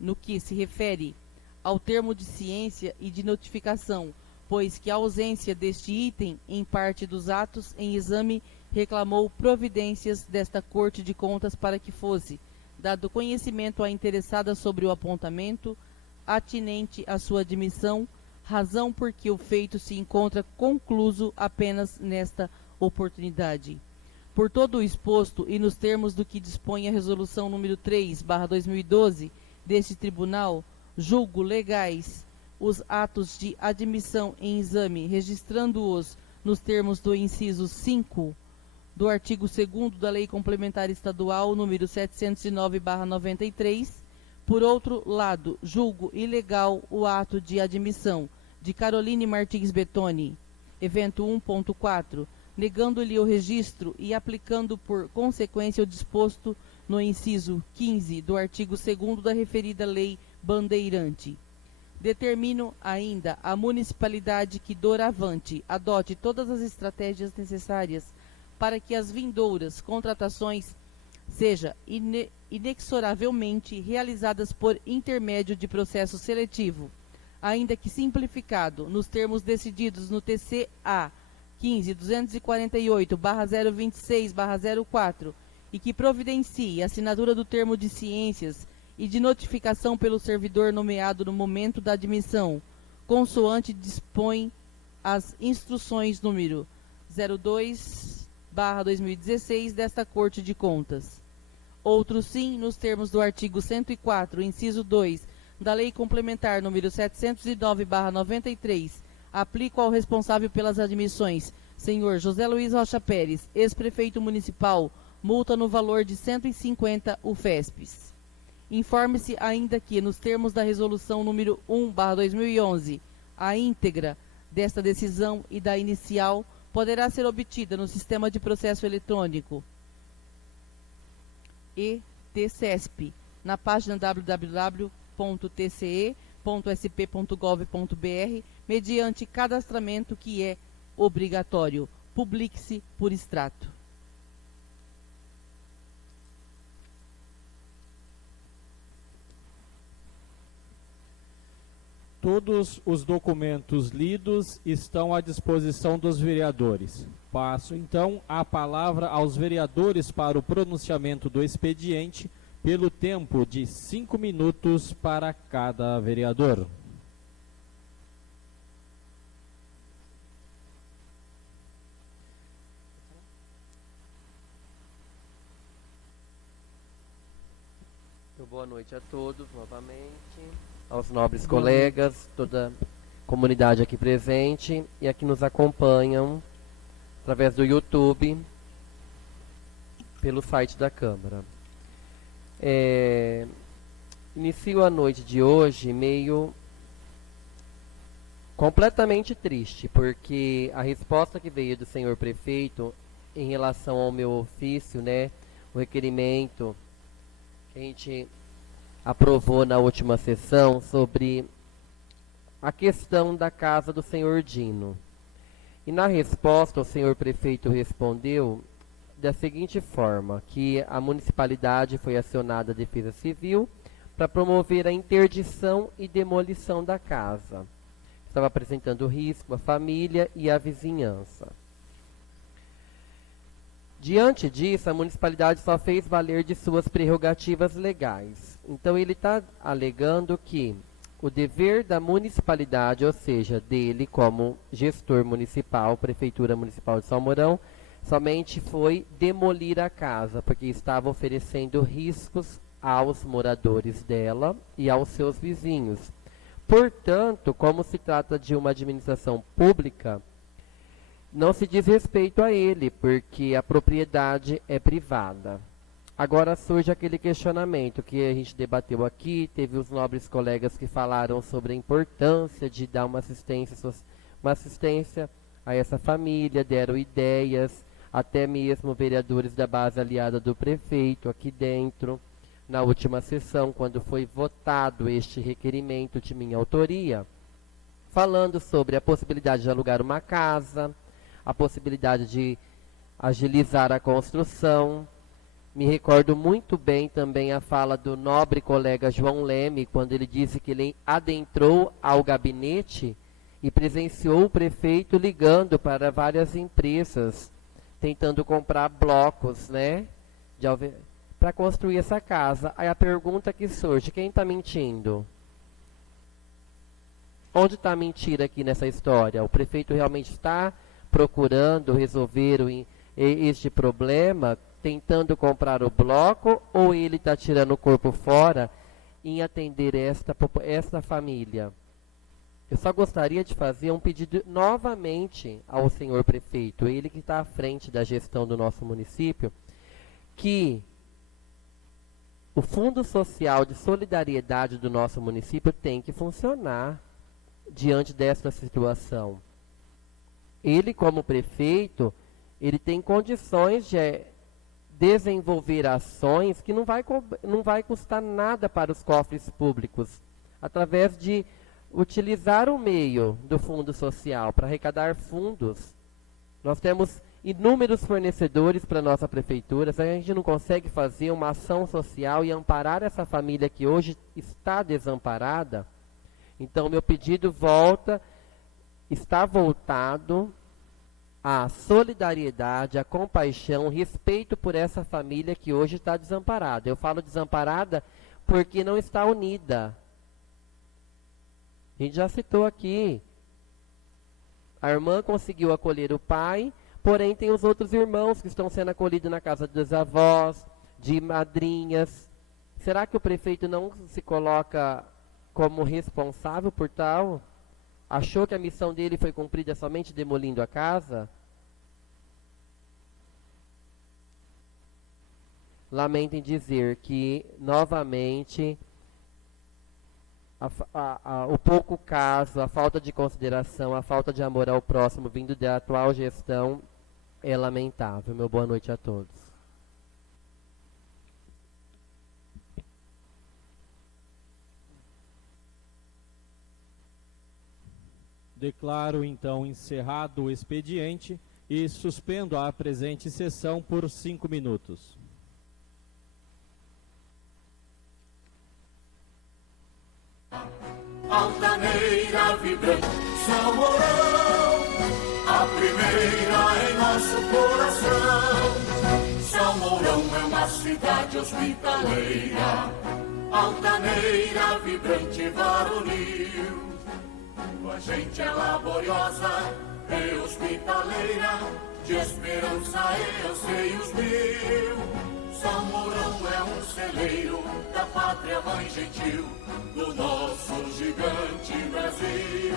no que se refere ao termo de ciência e de notificação, pois que a ausência deste item em parte dos atos em exame reclamou providências desta Corte de Contas para que fosse dado conhecimento à interessada sobre o apontamento atinente à sua admissão, razão por que o feito se encontra concluso apenas nesta oportunidade. Por todo o exposto e nos termos do que dispõe a resolução número 3/2012 deste tribunal, julgo legais os atos de admissão em exame, registrando-os nos termos do inciso 5 do artigo 2º da Lei Complementar Estadual número 709/93. Por outro lado, julgo ilegal o ato de admissão de Caroline Martins Bettoni, evento 1.4, negando-lhe o registro e aplicando por consequência o disposto no inciso 15 do artigo 2º da referida lei bandeirante. Determino ainda a municipalidade que doravante adote todas as estratégias necessárias para que as vindouras contratações sejam inexoravelmente realizadas por intermédio de processo seletivo, ainda que simplificado, nos termos decididos no TCA 15.248/026/04 e que providencie a assinatura do termo de ciências e de notificação pelo servidor nomeado no momento da admissão, consoante dispõe as instruções número 02/2016 desta Corte de Contas. Outro sim, nos termos do artigo 104, inciso 2, da Lei Complementar número 709/93, aplico ao responsável pelas admissões, senhor José Luiz Rocha Pérez, ex-prefeito municipal, multa no valor de 150 UFESPs. Informe-se ainda que, nos termos da resolução número 1/2011, a íntegra desta decisão e da inicial poderá ser obtida no sistema de processo eletrônico ETCESP, na página www.tce.sp.gov.br, mediante cadastramento que é obrigatório. Publique-se por extrato. Todos os documentos lidos estão à disposição dos vereadores. Passo, então, a palavra aos vereadores para o pronunciamento do expediente, pelo tempo de 5 minutos para cada vereador. Boa noite a todos, novamente, aos nobres colegas, toda a comunidade aqui presente e a que nos acompanham através do YouTube, pelo site da Câmara. Inicio a noite de hoje meio completamente triste, porque a resposta que veio do senhor prefeito em relação ao meu ofício, né, o requerimento que a gente aprovou na última sessão sobre a questão da casa do senhor Dino. E na resposta, o senhor prefeito respondeu da seguinte forma, que a municipalidade foi acionada a Defesa Civil para promover a interdição e demolição da casa. Estava apresentando risco à família e à vizinhança. Diante disso, a municipalidade só fez valer de suas prerrogativas legais. Então, ele está alegando que o dever da municipalidade, ou seja, dele como gestor municipal, Prefeitura Municipal de Salmourão, somente foi demolir a casa, porque estava oferecendo riscos aos moradores dela e aos seus vizinhos. Portanto, como se trata de uma administração pública, não se diz respeito a ele, porque a propriedade é privada. Agora surge aquele questionamento que a gente debateu aqui, teve os nobres colegas que falaram sobre a importância de dar uma assistência a essa família, deram ideias, até mesmo vereadores da base aliada do prefeito aqui dentro. Na última sessão, quando foi votado este requerimento de minha autoria, falando sobre a possibilidade de alugar uma casa, a possibilidade de agilizar a construção. Me recordo muito bem também a fala do nobre colega João Leme, quando ele disse que ele adentrou ao gabinete e presenciou o prefeito ligando para várias empresas, tentando comprar blocos, né, para construir essa casa. Aí a pergunta que surge, quem está mentindo? Onde está a mentira aqui nessa história? O prefeito realmente está procurando resolver este problema, tentando comprar o bloco, ou ele está tirando o corpo fora em atender esta família? Eu só gostaria de fazer um pedido novamente ao senhor prefeito, ele que está à frente da gestão do nosso município, que o Fundo Social de Solidariedade do nosso município tem que funcionar diante desta situação. Ele, como prefeito, ele tem condições de desenvolver ações que não vai custar nada para os cofres públicos, através de utilizar o meio do Fundo Social para arrecadar fundos. Nós temos inúmeros fornecedores para a nossa prefeitura, a gente não consegue fazer uma ação social e amparar essa família que hoje está desamparada. Então, meu pedido está voltado à solidariedade, à compaixão, respeito por essa família que hoje está desamparada. Eu falo desamparada porque não está unida. A gente já citou aqui. A irmã conseguiu acolher o pai, porém tem os outros irmãos que estão sendo acolhidos na casa dos avós, de madrinhas. Será que o prefeito não se coloca como responsável por tal? Achou que a missão dele foi cumprida somente demolindo a casa? Lamento em dizer que, novamente, o pouco caso, a falta de consideração, a falta de amor ao próximo vindo da atual gestão é lamentável. Meu boa noite a todos. Declaro, então, encerrado o expediente e suspendo a presente sessão por 5 minutos. Altaneira vibrante, São Mourão, a primeira em nosso coração. São Mourão é uma cidade hospitaleira, altaneira, vibrante, varonil. A gente é laboriosa e hospitaleira, de esperança eu sei os mil. São Mourão é um celeiro da pátria mãe gentil, do nosso gigante Brasil.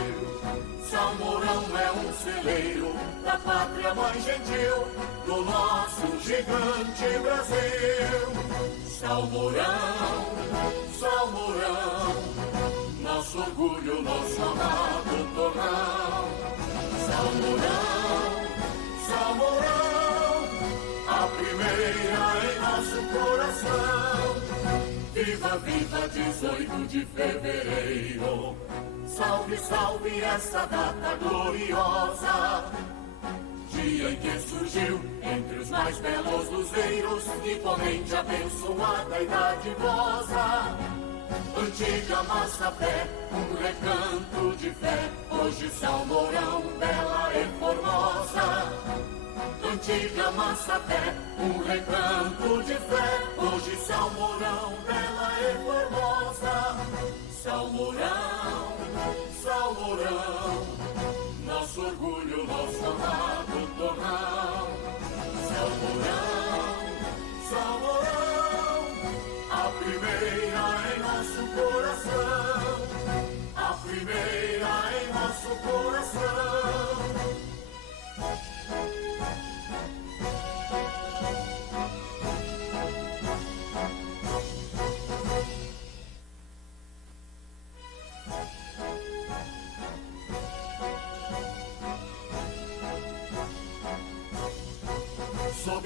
São Mourão é um celeiro da pátria mãe gentil, do nosso gigante Brasil. São Mourão, nosso orgulho, nosso amado torrão. São Mourão, a primeira em nosso coração. Viva, viva, 18 de fevereiro, salve, salve essa data gloriosa, dia em que surgiu entre os mais belos luzeiros, imponente, abençoada e dadivosa. Antiga Massapé, um recanto de fé, hoje São Mourão, bela e formosa. Antiga Massapé, um recanto de fé, hoje São Mourão, bela e formosa. São Mourão, nosso orgulho, nosso amado torrão. São Mourão, a primeira em nosso coração, a primeira em nosso coração.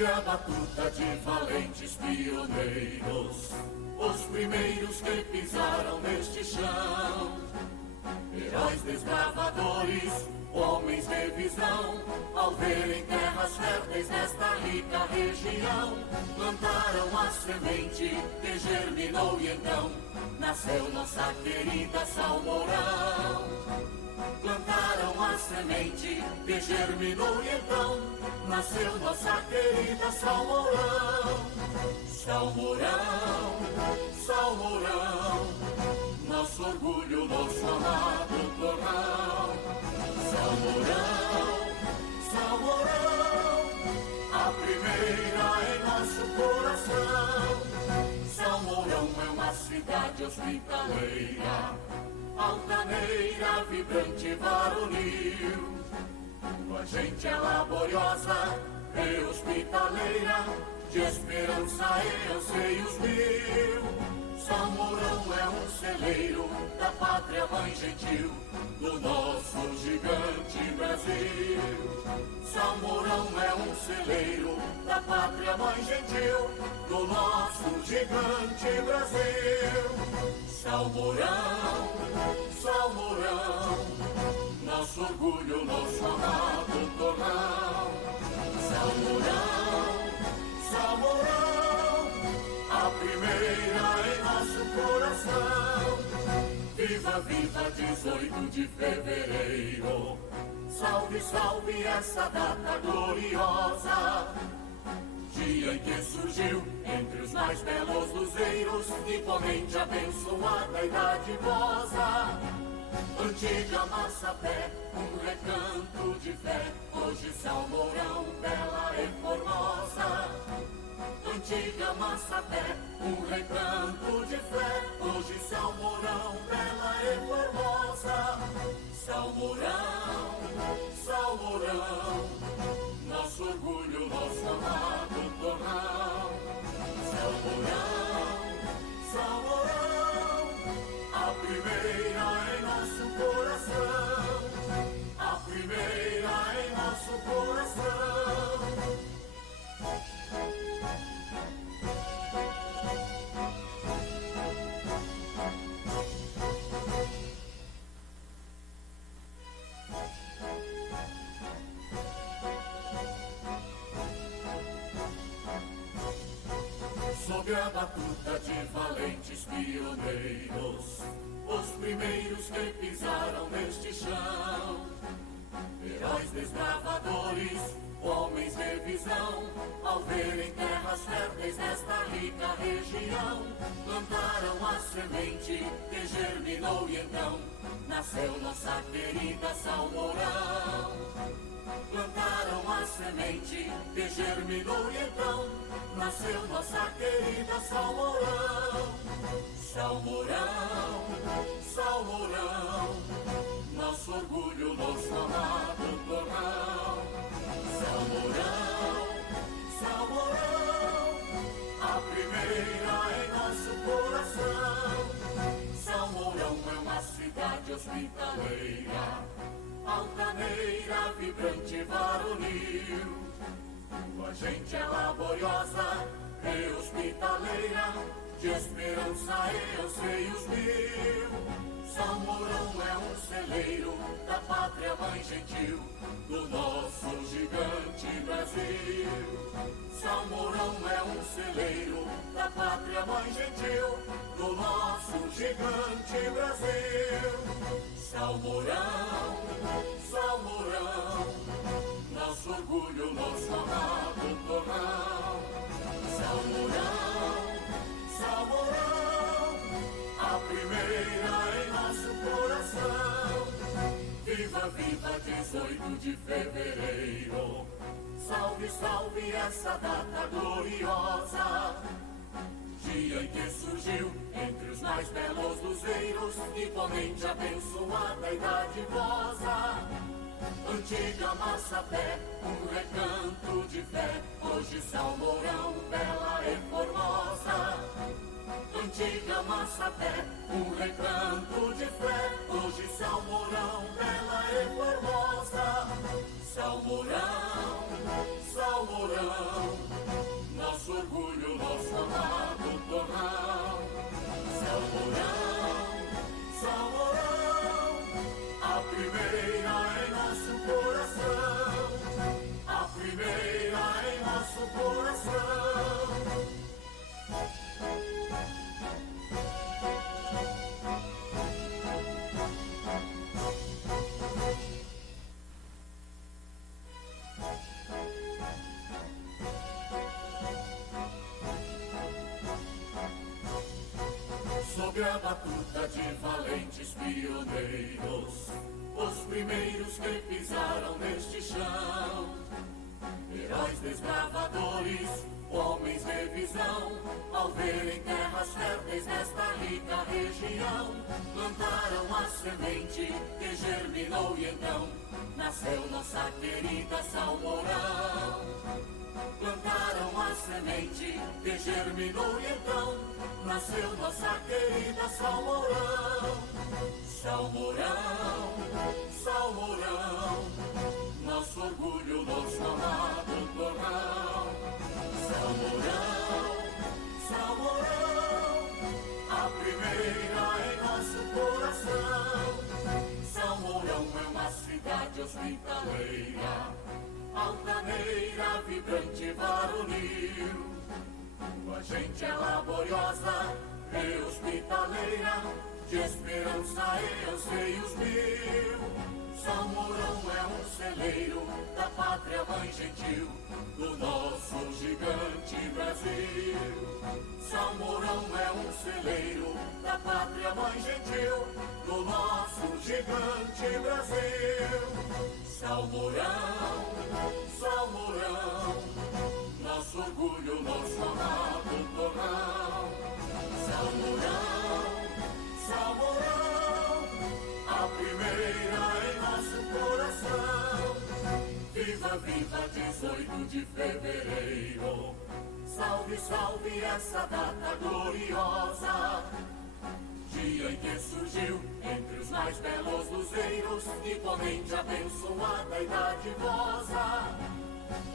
Sob a batuta de valentes pioneiros, os primeiros que pisaram neste chão, heróis desbravadores, homens de visão, ao verem terras férteis nesta rica região, plantaram a semente que germinou e então nasceu nossa querida Salmourão. Plantaram a semente que germinou e então nasceu nossa querida Salmourão. Salmourão, Salmourão, nosso orgulho, nosso amado torrão. Salmourão, Salmourão, a primeira em nosso coração. Salmourão é uma cidade hospitaleira, altaneira, vibrante, varonil. A gente é laboriosa e hospitaleira, de esperança e anseios mil. Salmourão é um celeiro da pátria mãe gentil, do nosso gigante Brasil. Salmourão é um celeiro da pátria mãe gentil, do nosso gigante Brasil. Salmourão, Salmourão, nosso orgulho, nosso amado torrão. Salmourão, Salmourão, a primeira em nosso coração. Viva, viva, 18 de fevereiro, salve, salve essa data gloriosa, dia em que surgiu entre os mais belos luzeiros, imponente, abençoada e dadivosa. Antiga Massapé, um recanto de fé, hoje Salmourão, bela e formosa. Antiga Massapé, um recanto de fé, hoje Salmourão, bela e formosa. Salmourão, Salmourão, nosso orgulho, nosso amado torrão. Salmourão, Salmourão, a primeira em nosso coração, a primeira em nosso coração. Sob a batuta de valentes pioneiros, os primeiros que pisaram neste chão, heróis desbravadores, homens de visão, ao verem terras férteis nesta rica região, plantaram a semente que germinou e então nasceu nossa querida Salmourão. Plantaram a semente que germinou e então nasceu nossa querida Salmourão. Salmourão, Salmourão, nosso orgulho, nosso amado torrão. Salmourão, Salmourão, a primeira em nosso coração. Salmourão é uma cidade hospitaleira, altaneira, vibrante, varonil. A gente é laboriosa e hospitaleira, de esperança e anseios mil. Salmourão é um celeiro da pátria mãe gentil, do nosso gigante Brasil. Salmourão é um celeiro da pátria mãe gentil, do nosso gigante Brasil. Salmourão, Salmourão, nosso orgulho, nosso amado torrão. Salmourão, Salmourão, a primeira em nosso coração. Viva, viva, 18 de fevereiro, salve, salve essa data gloriosa, dia em que surgiu entre os mais belos luzeiros, imponente, abençoada e dadivosa. Antiga Massapé, um recanto de fé, hoje Salmourão, bela e formosa. Antiga Massapé, um recanto de fé, hoje Salmourão, bela e formosa. Salmourão, Salmourão, nosso amado torrão. São Mourão, a primeira em nosso coração, a primeira em nosso coração. Sob a batuta de valentes pioneiros, os primeiros que pisaram neste chão, heróis desbravadores, homens de visão, ao verem terras férteis nesta rica região, plantaram a semente que germinou e então nasceu nossa querida São Mourão. Plantaram a semente que germinou e então nasceu nossa querida São Mourão. São Mourão, São Mourão, nosso orgulho, nosso amado torrão. São Mourão, a primeira em nosso coração. São Mourão é uma cidade hospitaleira, altaneira, vibrante, varonil. A gente é laboriosa e hospitaleira, de esperança e anseios mil. São Mourão é um celeiro da pátria mãe gentil, do nosso gigante Brasil. São Mourão é um celeiro da pátria mãe gentil, do nosso gigante Brasil. São Mourão, nosso orgulho, nosso amado torrão. São Mourão, a primeira em nosso coração. Viva, viva 18 de fevereiro, salve, salve essa data gloriosa. Dia em que surgiu entre os mais belos luzeiros, imponente, abençoada e dadivosa.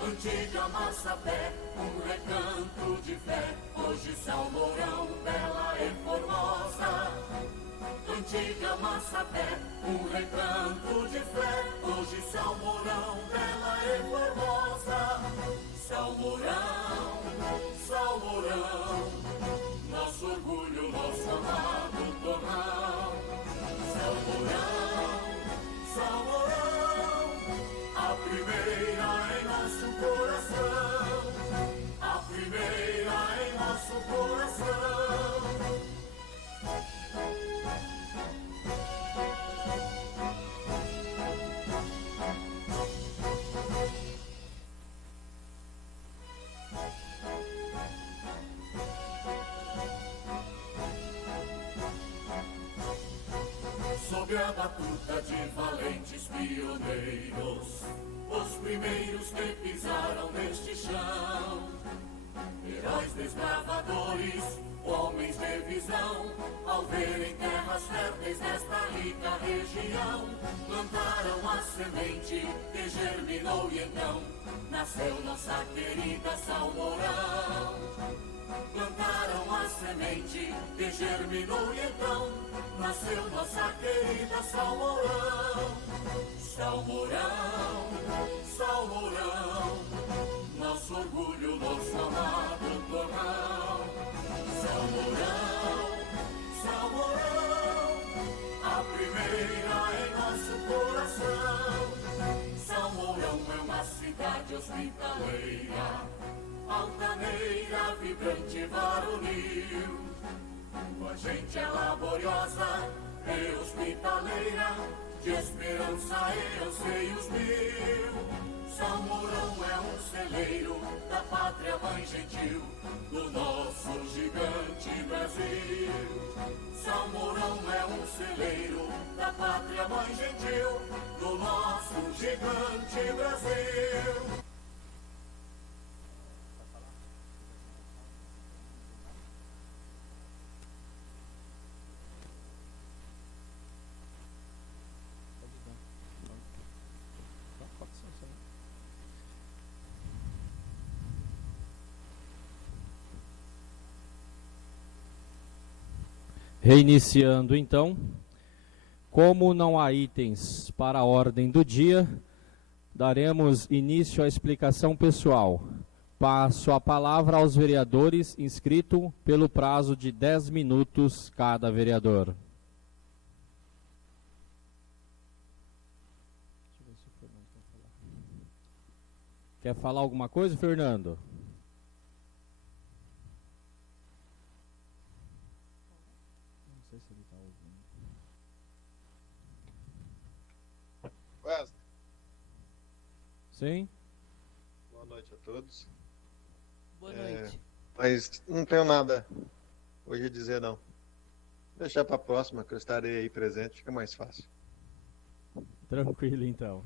Antiga Massapé, um recanto de fé, hoje São Mourão, bela e formosa. Antiga Massapé, um recanto de fé, hoje São Mourão, bela e formosa. São Mourão, nosso orgulho, nosso amado torrão. São Mourão, a primeira em nosso coração, a primeira em nosso coração. Sob a batuta de valentes pioneiros, os primeiros que pisaram neste chão, heróis desbravadores, homens de visão, ao verem terras férteis nesta rica região, plantaram a semente que germinou e então nasceu nossa querida São Mourão. Plantaram a semente que germinou e então nasceu nossa querida São Mourão. São Mourão, nosso orgulho, nosso amado torrão. São Mourão, a primeira em nosso coração. São Mourão é uma cidade hospitaleira, altaneira, vibrante, varonil. A gente é laboriosa e hospitaleira, de esperança e anseios mil. São Mourão é um celeiro da pátria mãe gentil, do nosso gigante Brasil. São Mourão é um celeiro da pátria mãe gentil, do nosso gigante Brasil. Reiniciando então, como não há itens para a ordem do dia, daremos início à explicação pessoal. Passo a palavra aos vereadores inscritos pelo prazo de 10 minutos cada vereador. Quer falar alguma coisa, Fernando? Não sei se ele está ouvindo. Wesley, Sim? boa noite a todos. Boa noite. Mas não tenho nada hoje a dizer, não. Deixar para a próxima, que eu estarei aí presente, fica mais fácil. Tranquilo então.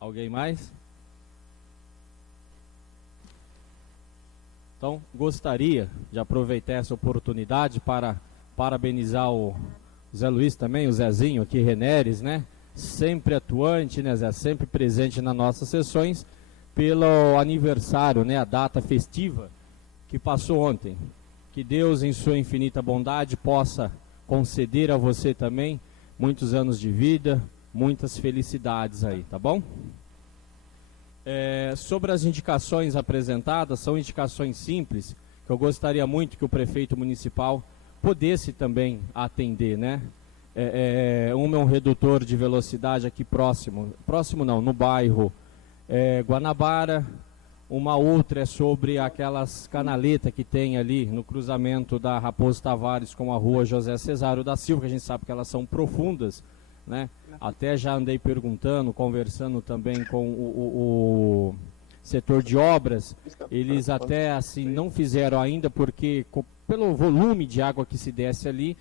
Alguém mais? Então, gostaria de aproveitar essa oportunidade para parabenizar o Zé Luiz também, o Zezinho aqui, Reneres, né? Sempre atuante, né, Zé? Sempre presente nas nossas sessões, pelo aniversário, né? A data festiva que passou ontem. Que Deus, em sua infinita bondade, possa conceder a você também muitos anos de vida, muitas felicidades aí, tá bom? Sobre as indicações apresentadas, são indicações simples, que eu gostaria muito que o prefeito municipal pudesse também atender, né? Uma é um redutor de velocidade aqui próximo não, no bairro Guanabara. Uma outra é sobre aquelas canaletas que tem ali no cruzamento da Raposo Tavares com a rua José Cesário da Silva, que a gente sabe que elas são profundas, né? Até já andei perguntando, conversando também com o setor de obras. Eles até assim não fizeram ainda porque pelo volume de água que se desce ali,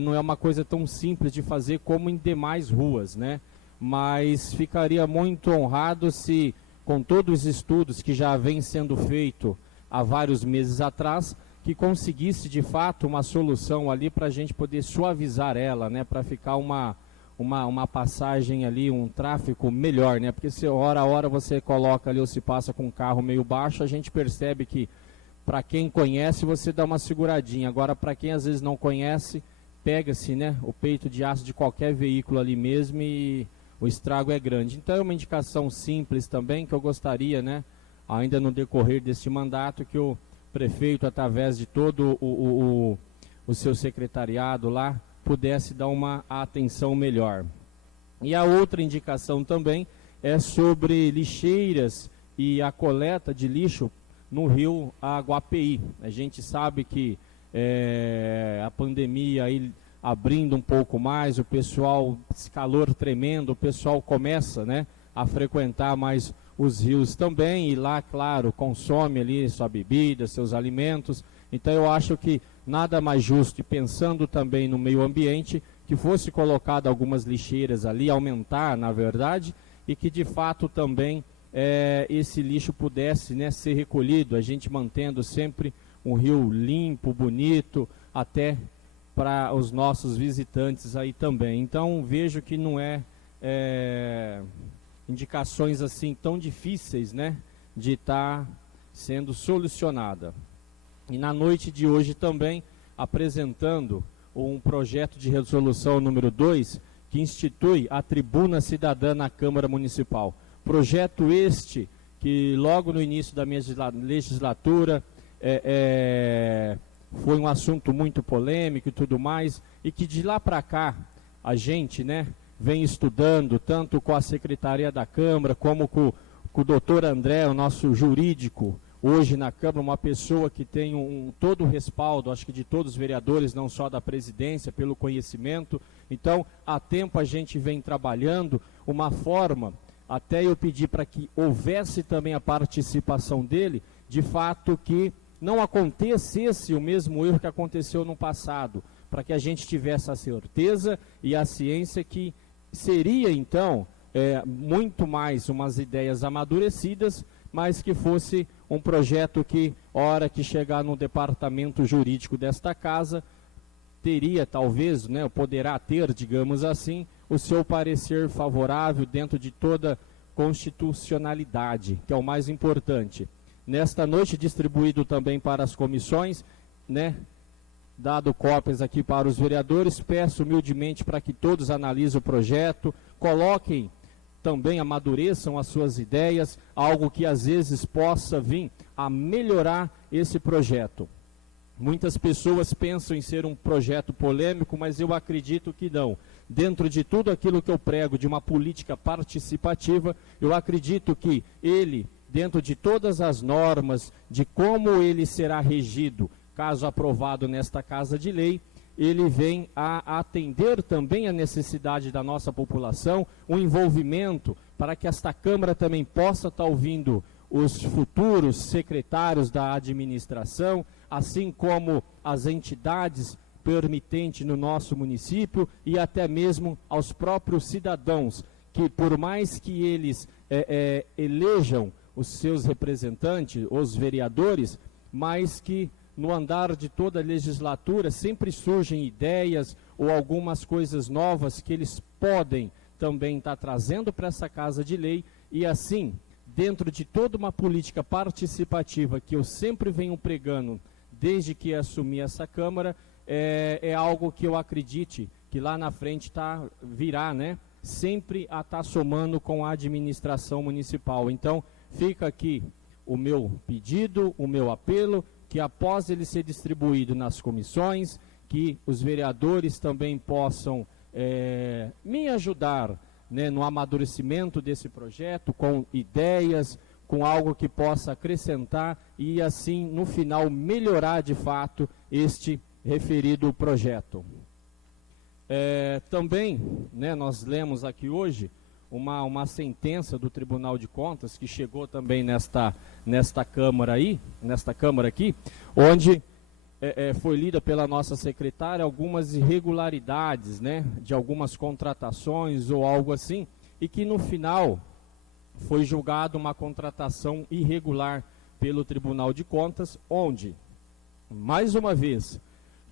não é uma coisa tão simples de fazer como em demais ruas, né? Mas ficaria muito honrado se, com todos os estudos que já vêm sendo feitos há vários meses atrás, que conseguisse de fato uma solução ali para a gente poder suavizar ela, né? Para ficar uma passagem ali, um tráfego melhor, né? Porque se hora a hora você coloca ali ou se passa com um carro meio baixo, a gente percebe que para quem conhece você dá uma seguradinha. Agora para quem às vezes não conhece, pega-se, né, o peito de aço de qualquer veículo ali mesmo e o estrago é grande. Então é uma indicação simples também que eu gostaria, né, ainda no decorrer deste mandato, que o prefeito, através de todo o seu secretariado lá, pudesse dar uma atenção melhor. E a outra indicação também é sobre lixeiras e a coleta de lixo no rio Aguapeí. A gente sabe que a pandemia aí abrindo um pouco mais, o pessoal, esse calor tremendo, o pessoal começa, né, a frequentar mais os rios também, e lá, claro, consome ali sua bebida, seus alimentos. Então eu acho que nada mais justo, e pensando também no meio ambiente, que fosse colocado algumas lixeiras ali, aumentar, na verdade, e que de fato também esse lixo pudesse, né, ser recolhido, a gente mantendo sempre um rio limpo, bonito, até para os nossos visitantes aí também. Então vejo que não indicações assim tão difíceis, né, de estar sendo solucionada. E na noite de hoje também apresentando um projeto de resolução número 2, que institui a Tribuna Cidadã na Câmara Municipal. Projeto este que logo no início da minha legislatura foi um assunto muito polêmico e tudo mais, e que de lá para cá a gente, né, vem estudando tanto com a Secretaria da Câmara como com o doutor André, o nosso jurídico, hoje na Câmara, uma pessoa que tem todo o respaldo, acho que de todos os vereadores, não só da presidência, pelo conhecimento. Então, há tempo a gente vem trabalhando uma forma, até eu pedi para que houvesse também a participação dele, de fato que não acontecesse o mesmo erro que aconteceu no passado, para que a gente tivesse a certeza e a ciência que seria, então, muito mais umas ideias amadurecidas, mas que fosse um projeto que, hora que chegar no departamento jurídico desta casa, teria talvez, né, poderá ter, digamos assim, o seu parecer favorável dentro de toda constitucionalidade, que é o mais importante. Nesta noite, distribuído também para as comissões, né, dado cópias aqui para os vereadores. Peço humildemente para que todos analisem o projeto, coloquem também, amadureçam as suas ideias, algo que às vezes possa vir a melhorar esse projeto. Muitas pessoas pensam em ser um projeto polêmico, mas eu acredito que não. Dentro de tudo aquilo que eu prego de uma política participativa, eu acredito que ele, dentro de todas as normas, de como ele será regido, caso aprovado nesta Casa de Lei, ele vem a atender também a necessidade da nossa população, um envolvimento para que esta Câmara também possa estar ouvindo os futuros secretários da administração, assim como as entidades permitentes no nosso município e até mesmo aos próprios cidadãos, que por mais que eles elejam os seus representantes, os vereadores, mas que no andar de toda a legislatura sempre surgem ideias ou algumas coisas novas que eles podem também estar trazendo para essa Casa de Lei, e assim, dentro de toda uma política participativa que eu sempre venho pregando desde que assumi essa Câmara, é algo que eu acredite que lá na frente virá, né, sempre a estar somando com a administração municipal. Então, fica aqui o meu pedido, o meu apelo, que após ele ser distribuído nas comissões, que os vereadores também possam me ajudar, né, no amadurecimento desse projeto, com ideias, com algo que possa acrescentar e assim, no final, melhorar de fato este referido projeto. Também, né, nós lemos aqui hoje uma sentença do Tribunal de Contas que chegou também nesta Câmara aqui, onde foi lida pela nossa secretária algumas irregularidades, né, de algumas contratações ou algo assim, e que no final foi julgada uma contratação irregular pelo Tribunal de Contas, onde, mais uma vez,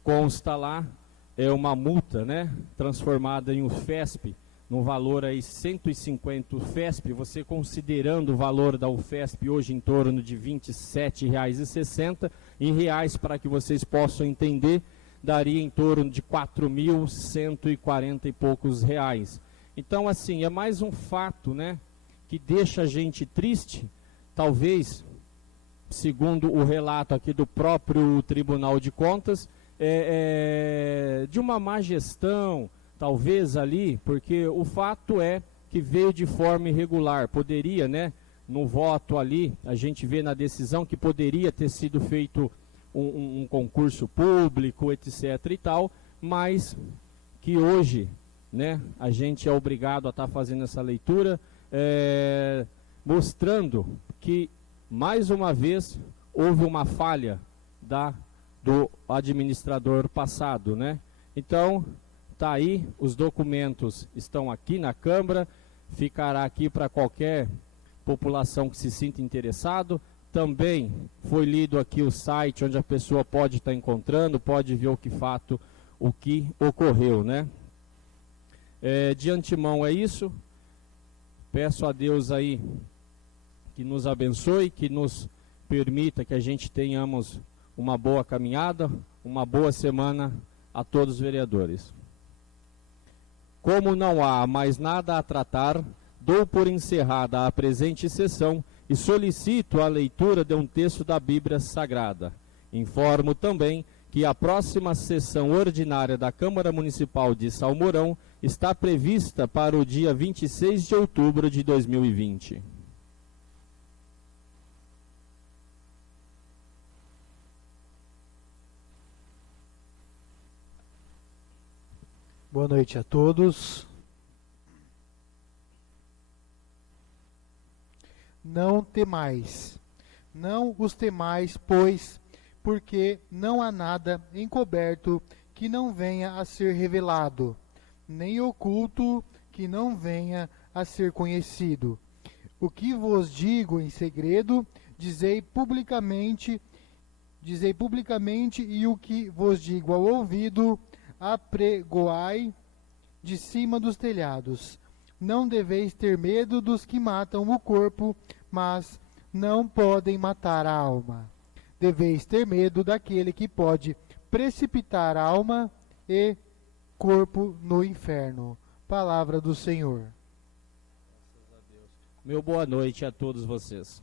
consta lá uma multa, né, transformada em um FESP, no valor aí 150 UFESP, você considerando o valor da UFESP hoje em torno de R$ 27,60, em reais, para que vocês possam entender, daria em torno de 4.140 e poucos reais. Então, assim, é mais um fato, né, que deixa a gente triste, talvez, segundo o relato aqui do próprio Tribunal de Contas, de uma má gestão, talvez ali, porque o fato é que veio de forma irregular. Poderia, né, no voto ali, a gente vê na decisão que poderia ter sido feito um concurso público, etc e tal, mas que hoje, né, a gente é obrigado a estar fazendo essa leitura, mostrando que, mais uma vez, houve uma falha do administrador passado, né? Então, tá aí, os documentos estão aqui na Câmara, ficará aqui para qualquer população que se sinta interessado. Também foi lido aqui o site onde a pessoa pode estar encontrando, pode ver o que ocorreu, né? De antemão é isso. Peço a Deus aí que nos abençoe, que nos permita que a gente tenhamos uma boa caminhada, uma boa semana a todos os vereadores. Como não há mais nada a tratar, dou por encerrada a presente sessão e solicito a leitura de um texto da Bíblia Sagrada. Informo também que a próxima sessão ordinária da Câmara Municipal de Salmourão está prevista para o dia 26 de outubro de 2020. Boa noite a todos. Não temais, não os temais, pois, porque não há nada encoberto que não venha a ser revelado, nem oculto que não venha a ser conhecido. O que vos digo em segredo, dizei publicamente, e o que vos digo ao ouvido, apregoai de cima dos telhados. Não deveis ter medo dos que matam o corpo, mas não podem matar a alma. Deveis ter medo daquele que pode precipitar alma e corpo no inferno. Palavra do Senhor. Meu boa noite a todos vocês.